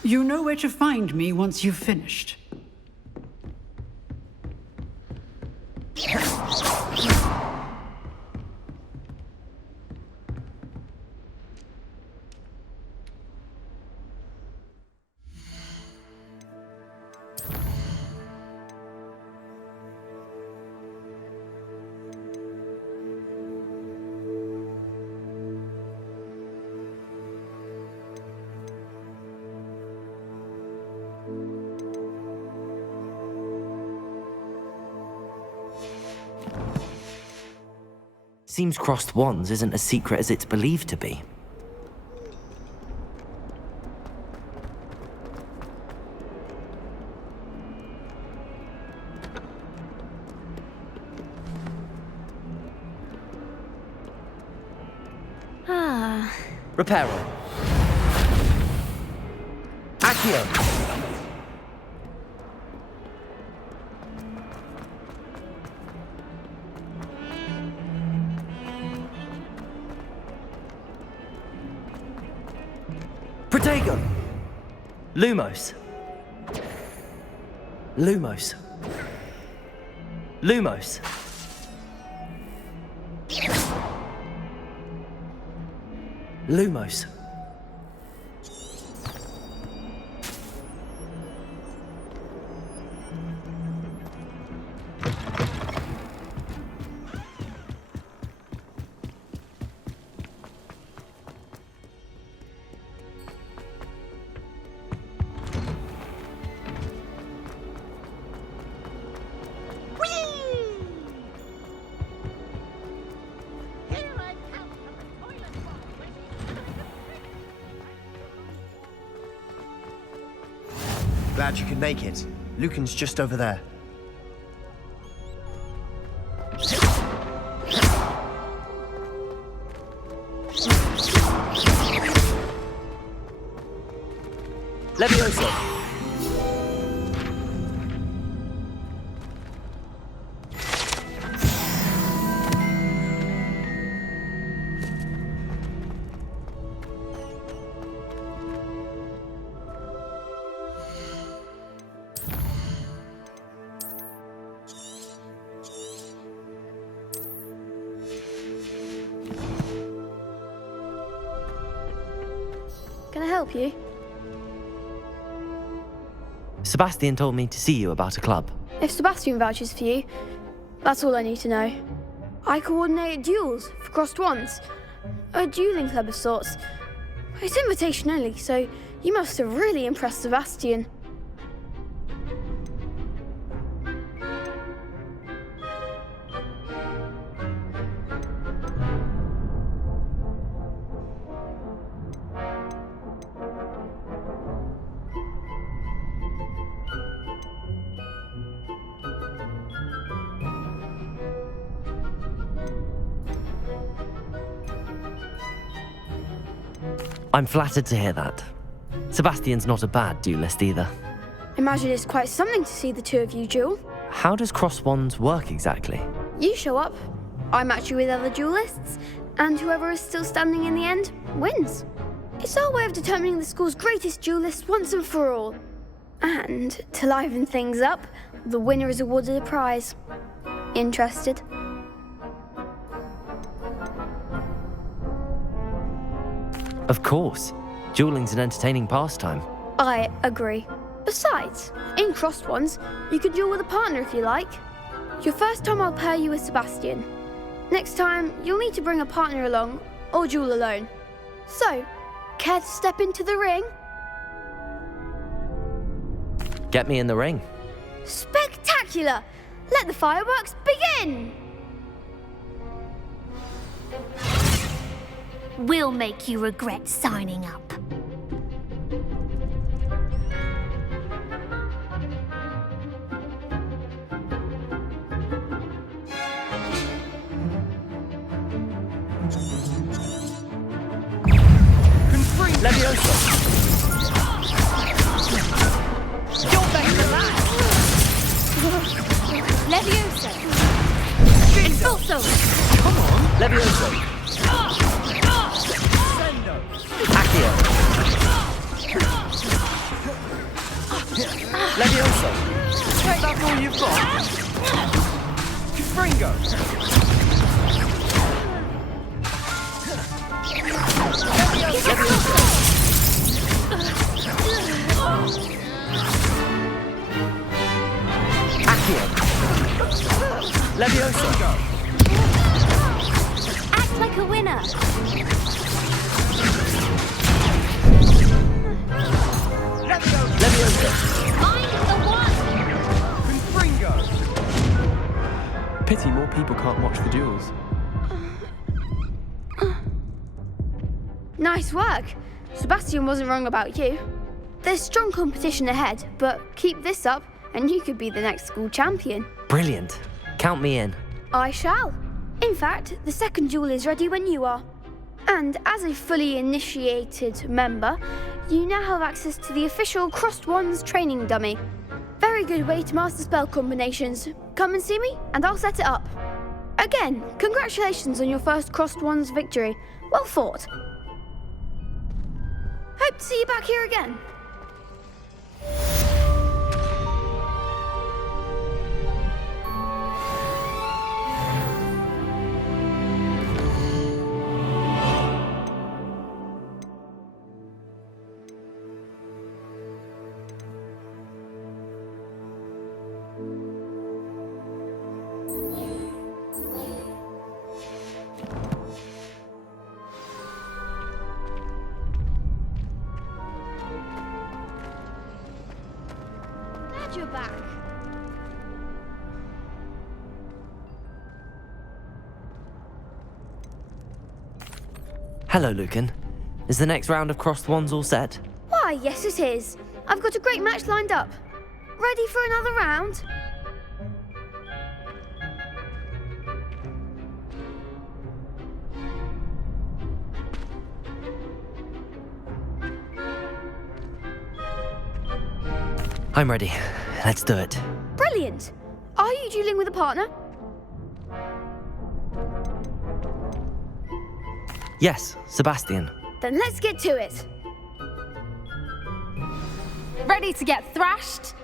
You know where to find me once you've finished. Seems crossed wands isn't as secret as it's believed to be. Ah. Reparo. Accio. Protego. Lumos. Lumos. Lumos. Lumos. Glad you could make it. Lucan's just over there. Levioso. Can I help you? Sebastian told me to see you about a club. If Sebastian vouches for you, that's all I need to know. I coordinate duels for crossed wands. A dueling club of sorts. It's invitation only, so you must have really impressed Sebastian. I'm flattered to hear that. Sebastian's not a bad duelist either. Imagine it's quite something to see the two of you duel. How does cross wands work exactly? You show up, I match you with other duelists, and whoever is still standing in the end wins. It's our way of determining the school's greatest duelist once and for all. And to liven things up, the winner is awarded a prize. Interested? Of course. Dueling's an entertaining pastime. I agree. Besides, in crossed ones, you can duel with a partner if you like. Your first time I'll pair you with Sebastian. Next time, you'll need to bring a partner along, or duel alone. So, care to step into the ring? Get me in the ring. Spectacular! Let the fireworks begin! We'll make you regret signing up. Levioso. You're better than Leviosa. Expulso. Come on. Levioso. Accio. Levioso. That's all you've got. Fringo. Levioso. Accio. Levioso. Act like a winner. Levioso. I'm the one. Pity more people can't watch the duels. Nice work. Sebastian wasn't wrong about you. There's strong competition ahead, but keep this up and you could be the next school champion. Brilliant. Count me in. I shall. In fact, the second duel is ready when you are. And as a fully initiated member, you now have access to the official Crossed Wands training dummy. Very good way to master spell combinations. Come and see me, and I'll set it up. Again, congratulations on your first Crossed Wands victory. Well fought. Hope to see you back here again. Glad you're back. Hello, Lucan. Is the next round of Crossed Wands all set? Why, yes it is. I've got a great match lined up. Ready for another round? I'm ready. Let's do it. Brilliant. Are you dueling with a partner? Yes, Sebastian. Then let's get to it. Ready to get thrashed?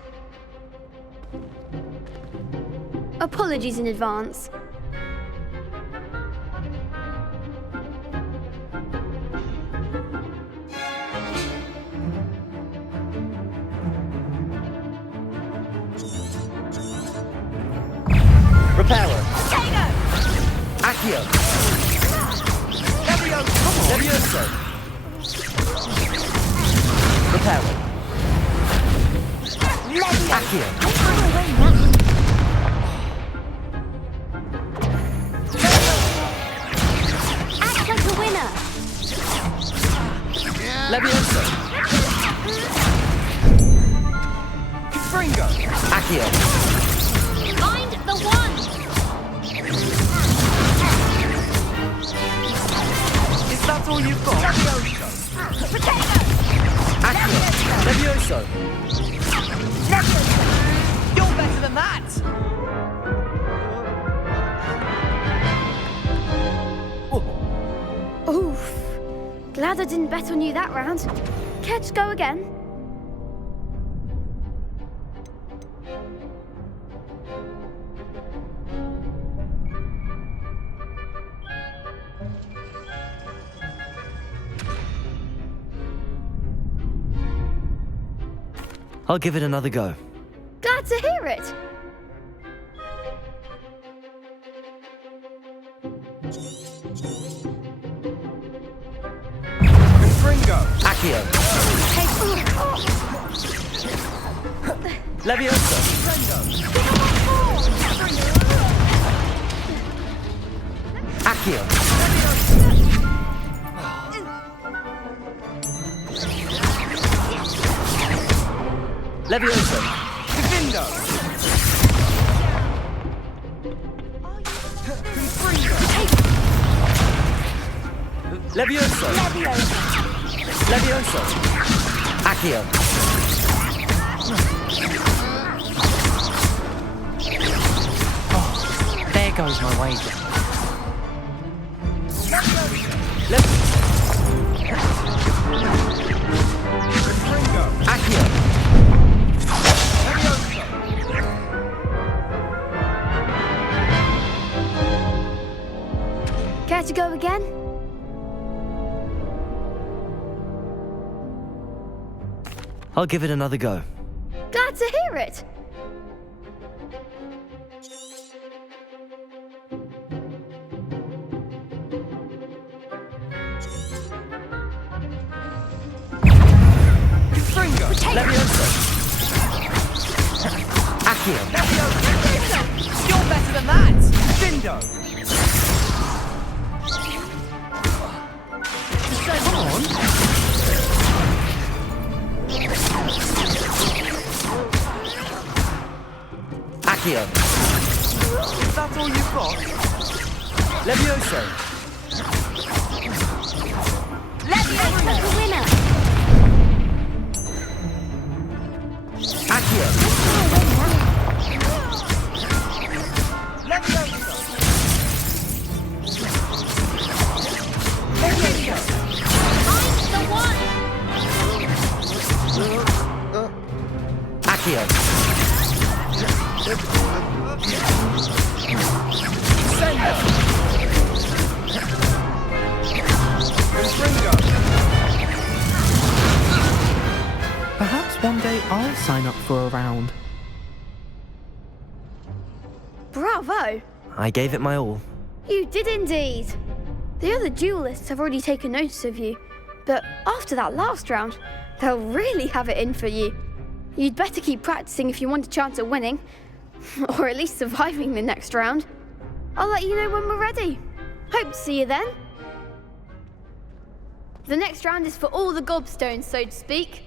Apologies in advance. Reparo. Accio. Levioso. Reparo. Accio. Act like a winner. Levioso. Fringo. Accio. Find the one. Is that all you've got? Accio. Levioso. You're better than that. Oof. Glad I didn't bet on you that round. Care to go again? I'll give it another go. Glad to hear it. Fringo. Accio. Levioso. Accio. Levioso. Divindo. Levioso. Levioso. Accio. Oh, there goes my wager. Accio. Care to go again? I'll give it another go. Glad to hear it. Fringo. Levioso. Accio. You're better than that. Dindo. Come on. Accio. Is that all you've got? Levioso. Levioso! Winner! Accio. Levioso. I'm the one! Accio. Perhaps one day I'll sign up for a round. Bravo! I gave it my all. You did indeed. The other duelists have already taken notice of you, but after that last round, they'll really have it in for you. You'd better keep practicing if you want a chance at winning, or at least surviving the next round. I'll let you know when we're ready. Hope to see you then. The next round is for all the gobstones, so to speak.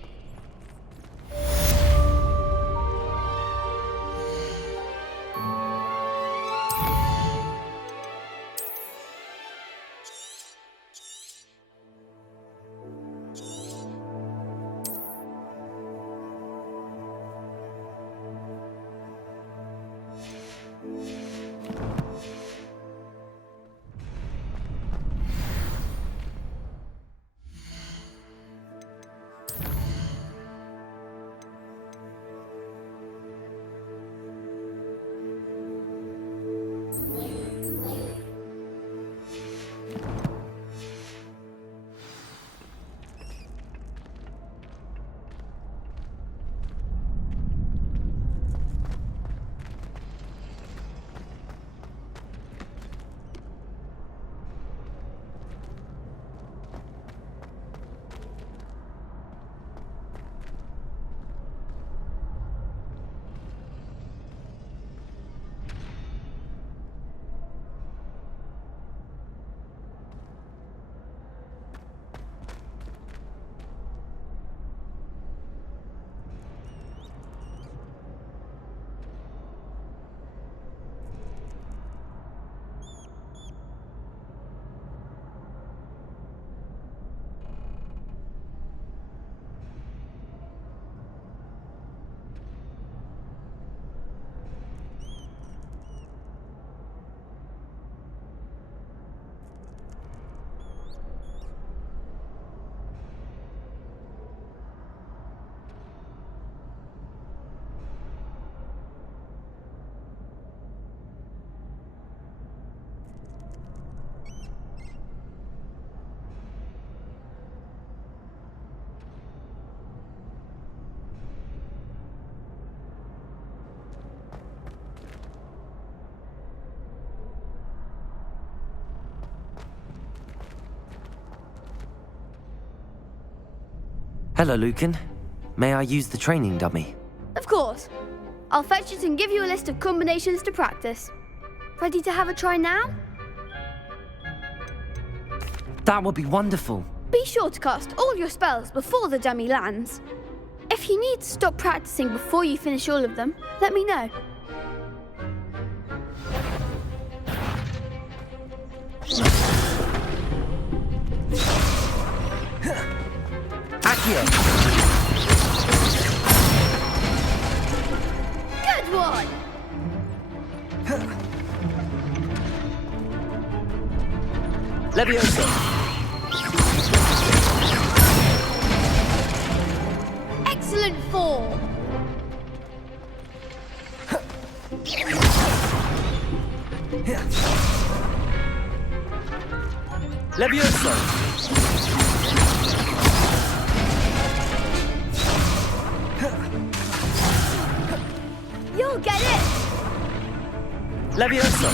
Hello, Lucan. May I use the training dummy? Of course. I'll fetch it and give you a list of combinations to practice. Ready to have a try now? That would be wonderful. Be sure to cast all your spells before the dummy lands. If you need to stop practicing before you finish all of them, let me know. Accio. Good one! Levioso. Excellent form! Levioso. You'll get it! Levioso.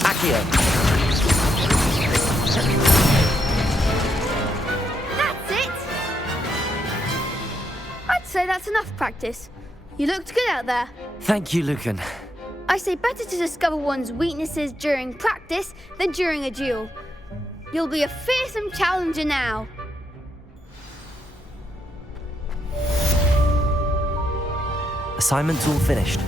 Accio. That's it! I'd say that's enough practice. You looked good out there. Thank you, Lucan. I say better to discover one's weaknesses during practice than during a duel. You'll be a fearsome challenger now. Assignment's all finished.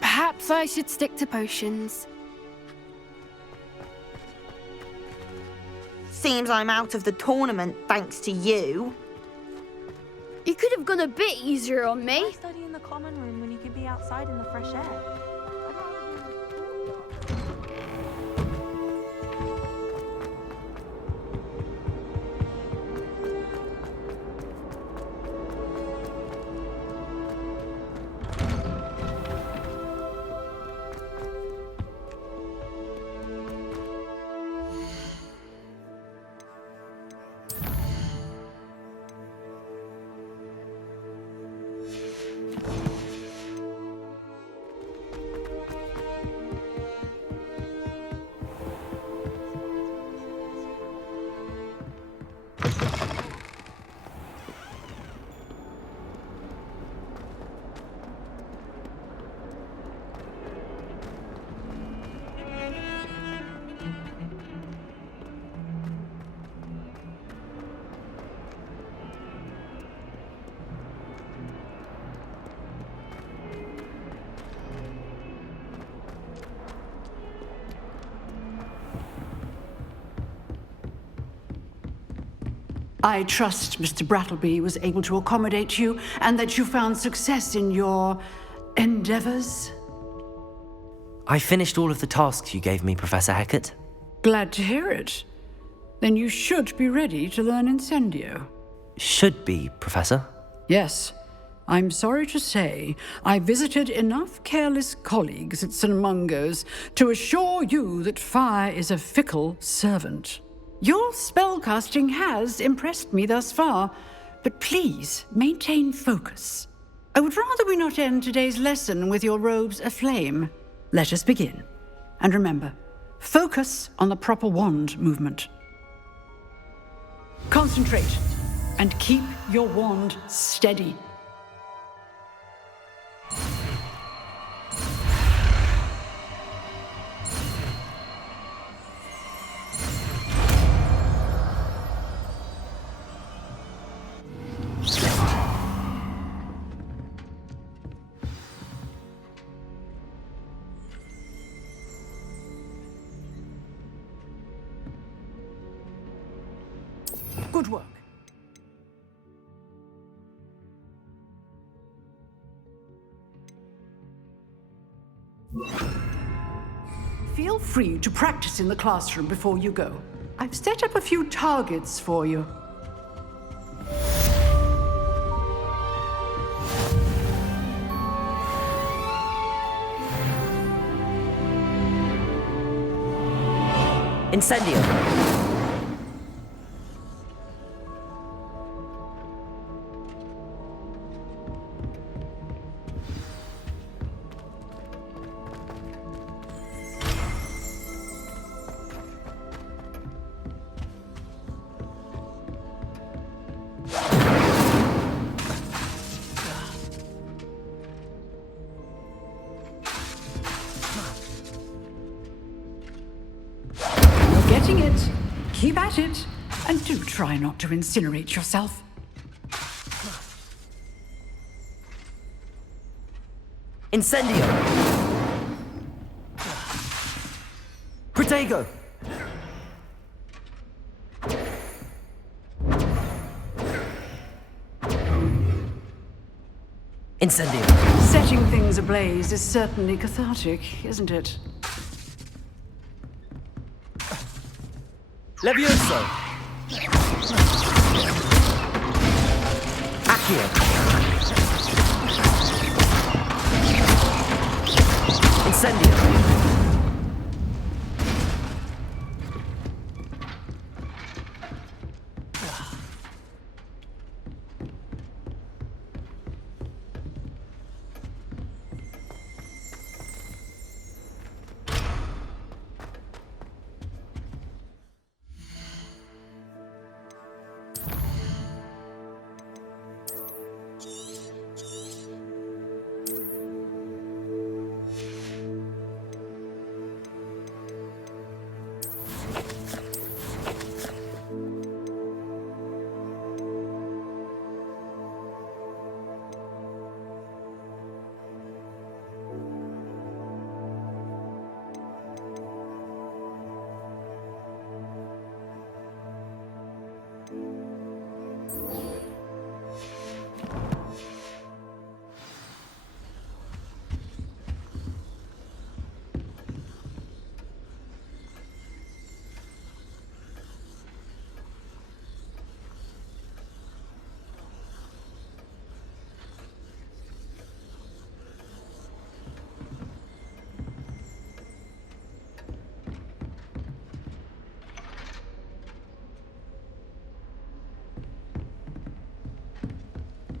Perhaps I should stick to potions. Seems I'm out of the tournament thanks to you. You could have gone a bit easier on me. Why study in the common room when you could be outside in the fresh air? I trust Mr. Brattleby was able to accommodate you and that you found success in your endeavors. I finished all of the tasks you gave me, Professor Hecat. Glad to hear it. Then you should be ready to learn Incendio. Should be, Professor. Yes. I'm sorry to say, I visited enough careless colleagues at St. Mungo's to assure you that fire is a fickle servant. Your spellcasting has impressed me thus far, but please maintain focus. I would rather we not end today's lesson with your robes aflame. Let us begin. And remember, focus on the proper wand movement. Concentrate and keep your wand steady. Good work. Feel free to practice in the classroom before you go. I've set up a few targets for you. Incendio. Keep at it, and do try not to incinerate yourself. Incendio! Protego! Incendio. Setting things ablaze is certainly cathartic, isn't it? Levioso. Accio. Incendio.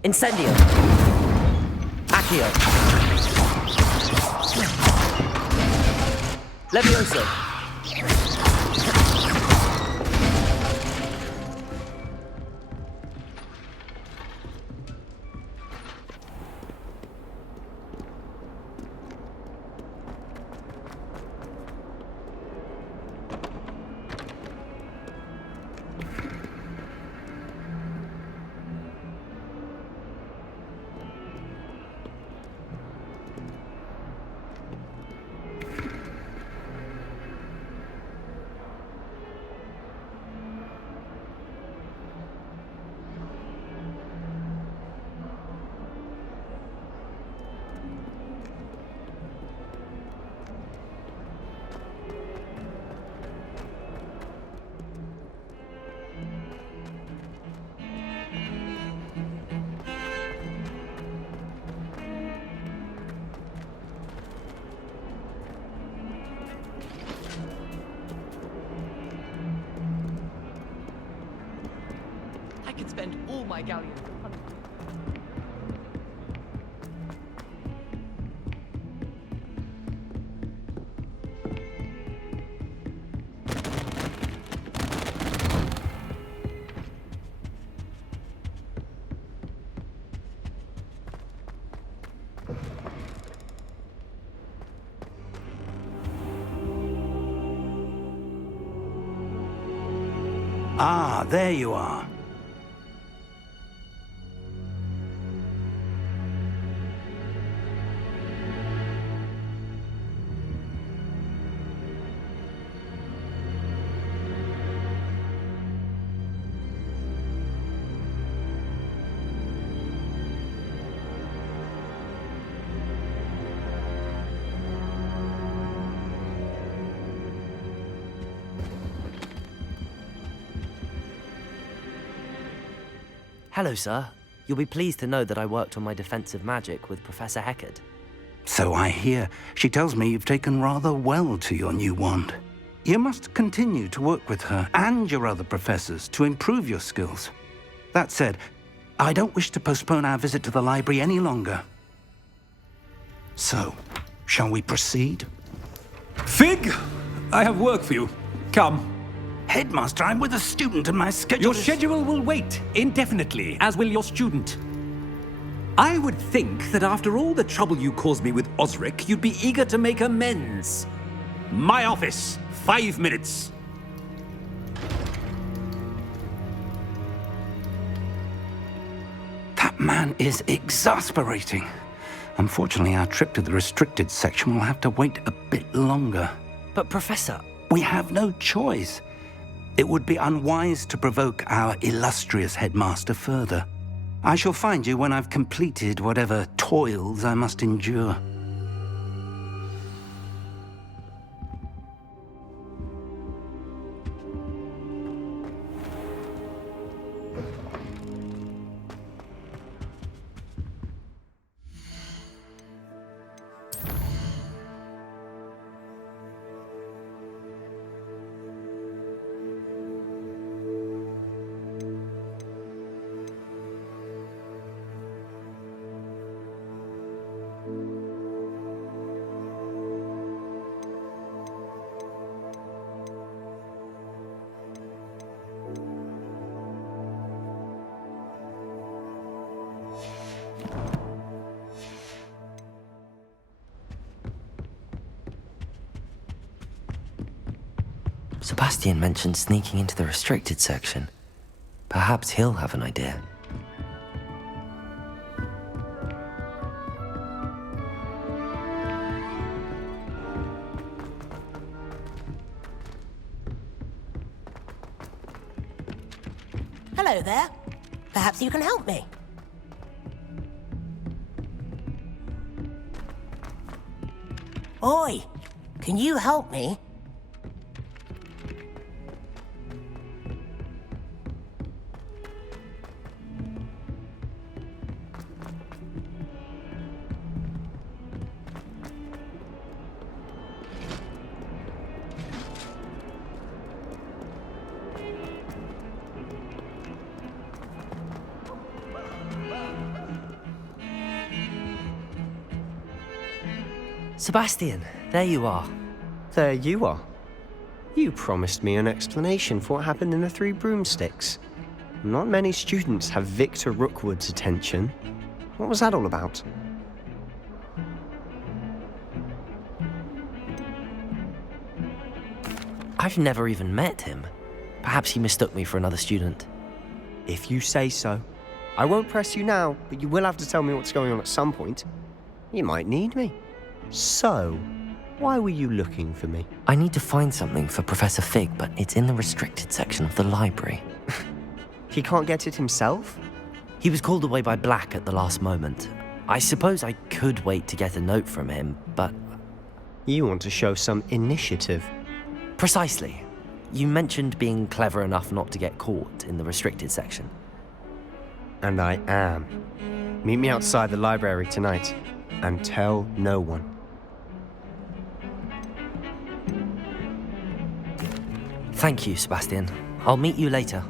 Incendio. Accio. Levioso. I could spend all my galleons on hunting. Ah, there you are. Hello, sir. You'll be pleased to know that I worked on my defensive magic with Professor Heckard. So I hear. She tells me you've taken rather well to your new wand. You must continue to work with her and your other professors to improve your skills. That said, I don't wish to postpone our visit to the library any longer. So, shall we proceed? Fig! I have work for you. Come. Headmaster, I'm with a student and my schedule Your schedule will wait indefinitely, as will your student. I would think that after all the trouble you caused me with Osric, you'd be eager to make amends. My office, 5 minutes. That man is exasperating. Unfortunately, our trip to the restricted section will have to wait a bit longer. But, Professor... We have no choice. It would be unwise to provoke our illustrious headmaster further. I shall find you when I've completed whatever toils I must endure. Sebastian mentioned sneaking into the restricted section. Perhaps he'll have an idea. Hello there. Perhaps you can help me. Oi, can you help me? Sebastian, there you are. There you are. You promised me an explanation for what happened in the Three Broomsticks. Not many students have Victor Rookwood's attention. What was that all about? I've never even met him. Perhaps he mistook me for another student. If you say so. I won't press you now, but you will have to tell me what's going on at some point. You might need me. So, why were you looking for me? I need to find something for Professor Fig, but it's in the restricted section of the library. He can't get it himself? He was called away by Black at the last moment. I suppose I could wait to get a note from him, but... You want to show some initiative. Precisely. You mentioned being clever enough not to get caught in the restricted section. And I am. Meet me outside the library tonight, and tell no one. Thank you, Sebastian. I'll meet you later.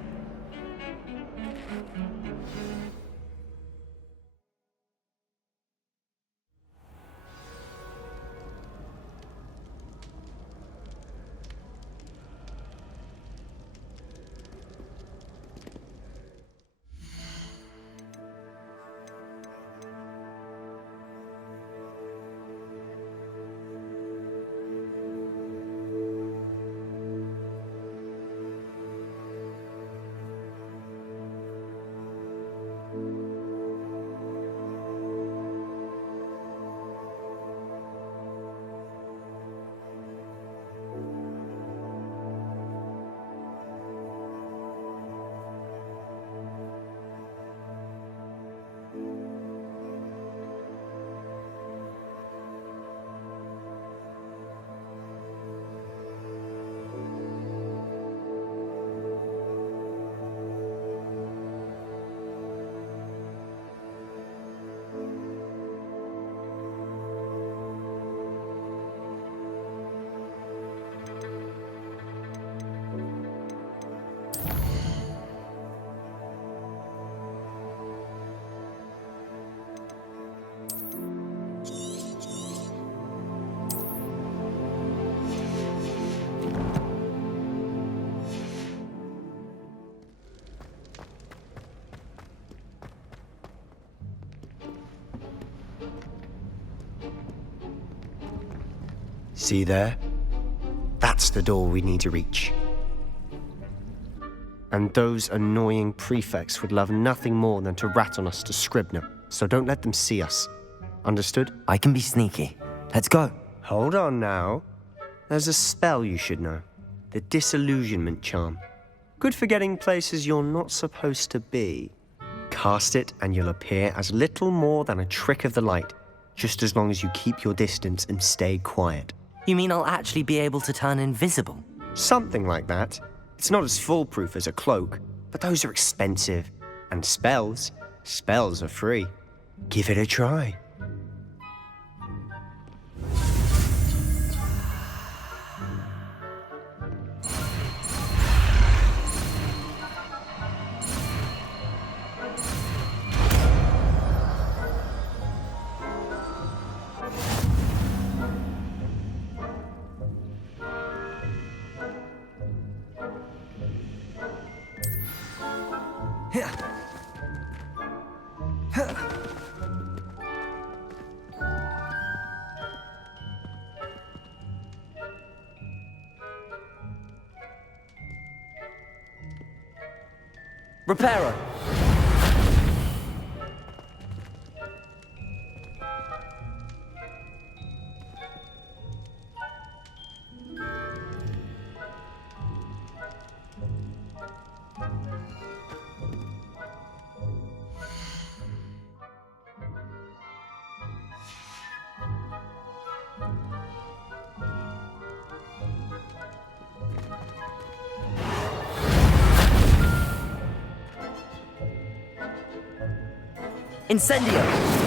See there? That's the door we need to reach. And those annoying prefects would love nothing more than to rat on us to Scribner, so don't let them see us. Understood? I can be sneaky. Let's go. Hold on now. There's a spell you should know. The Disillusionment Charm. Good for getting places you're not supposed to be. Cast it and you'll appear as little more than a trick of the light, just as long as you keep your distance and stay quiet. You mean I'll actually be able to turn invisible? Something like that. It's not as foolproof as a cloak, but those are expensive. And spells are free. Give it a try. Repairer! Incendio!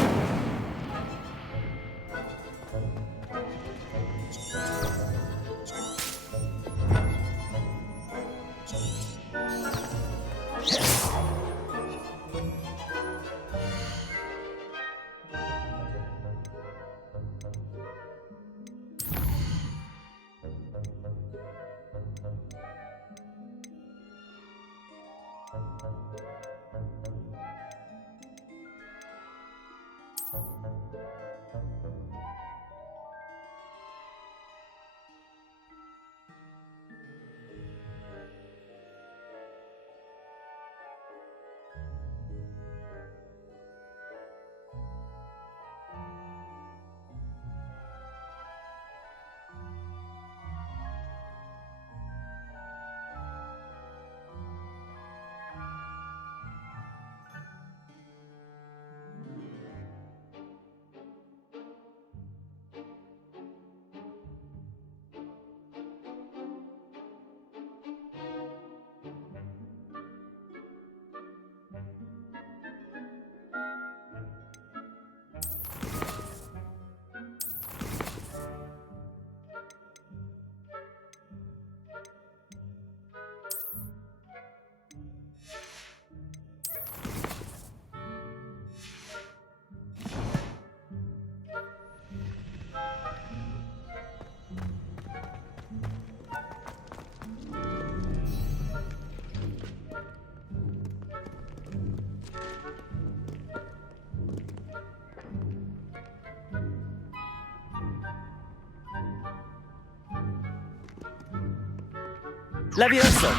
Levioso!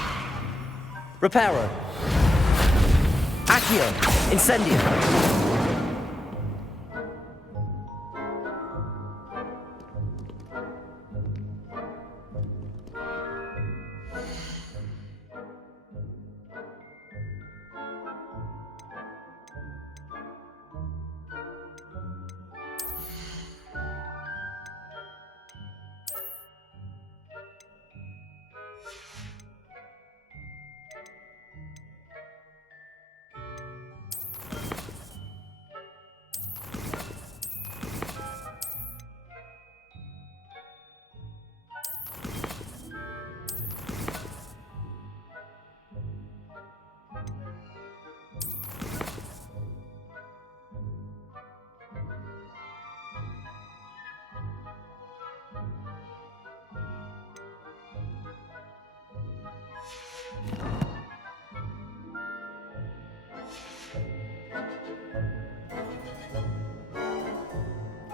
Reparo! Accio! Incendio!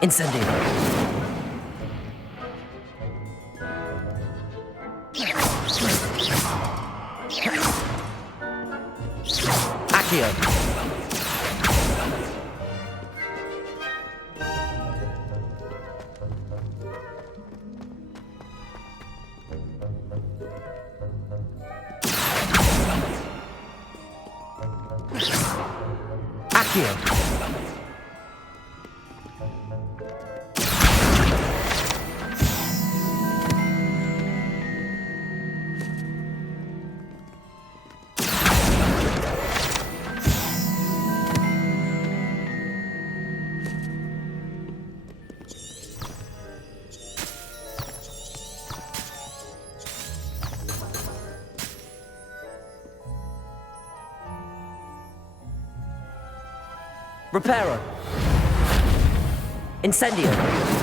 Incendio! Accio! Here. Reparo. Incendio.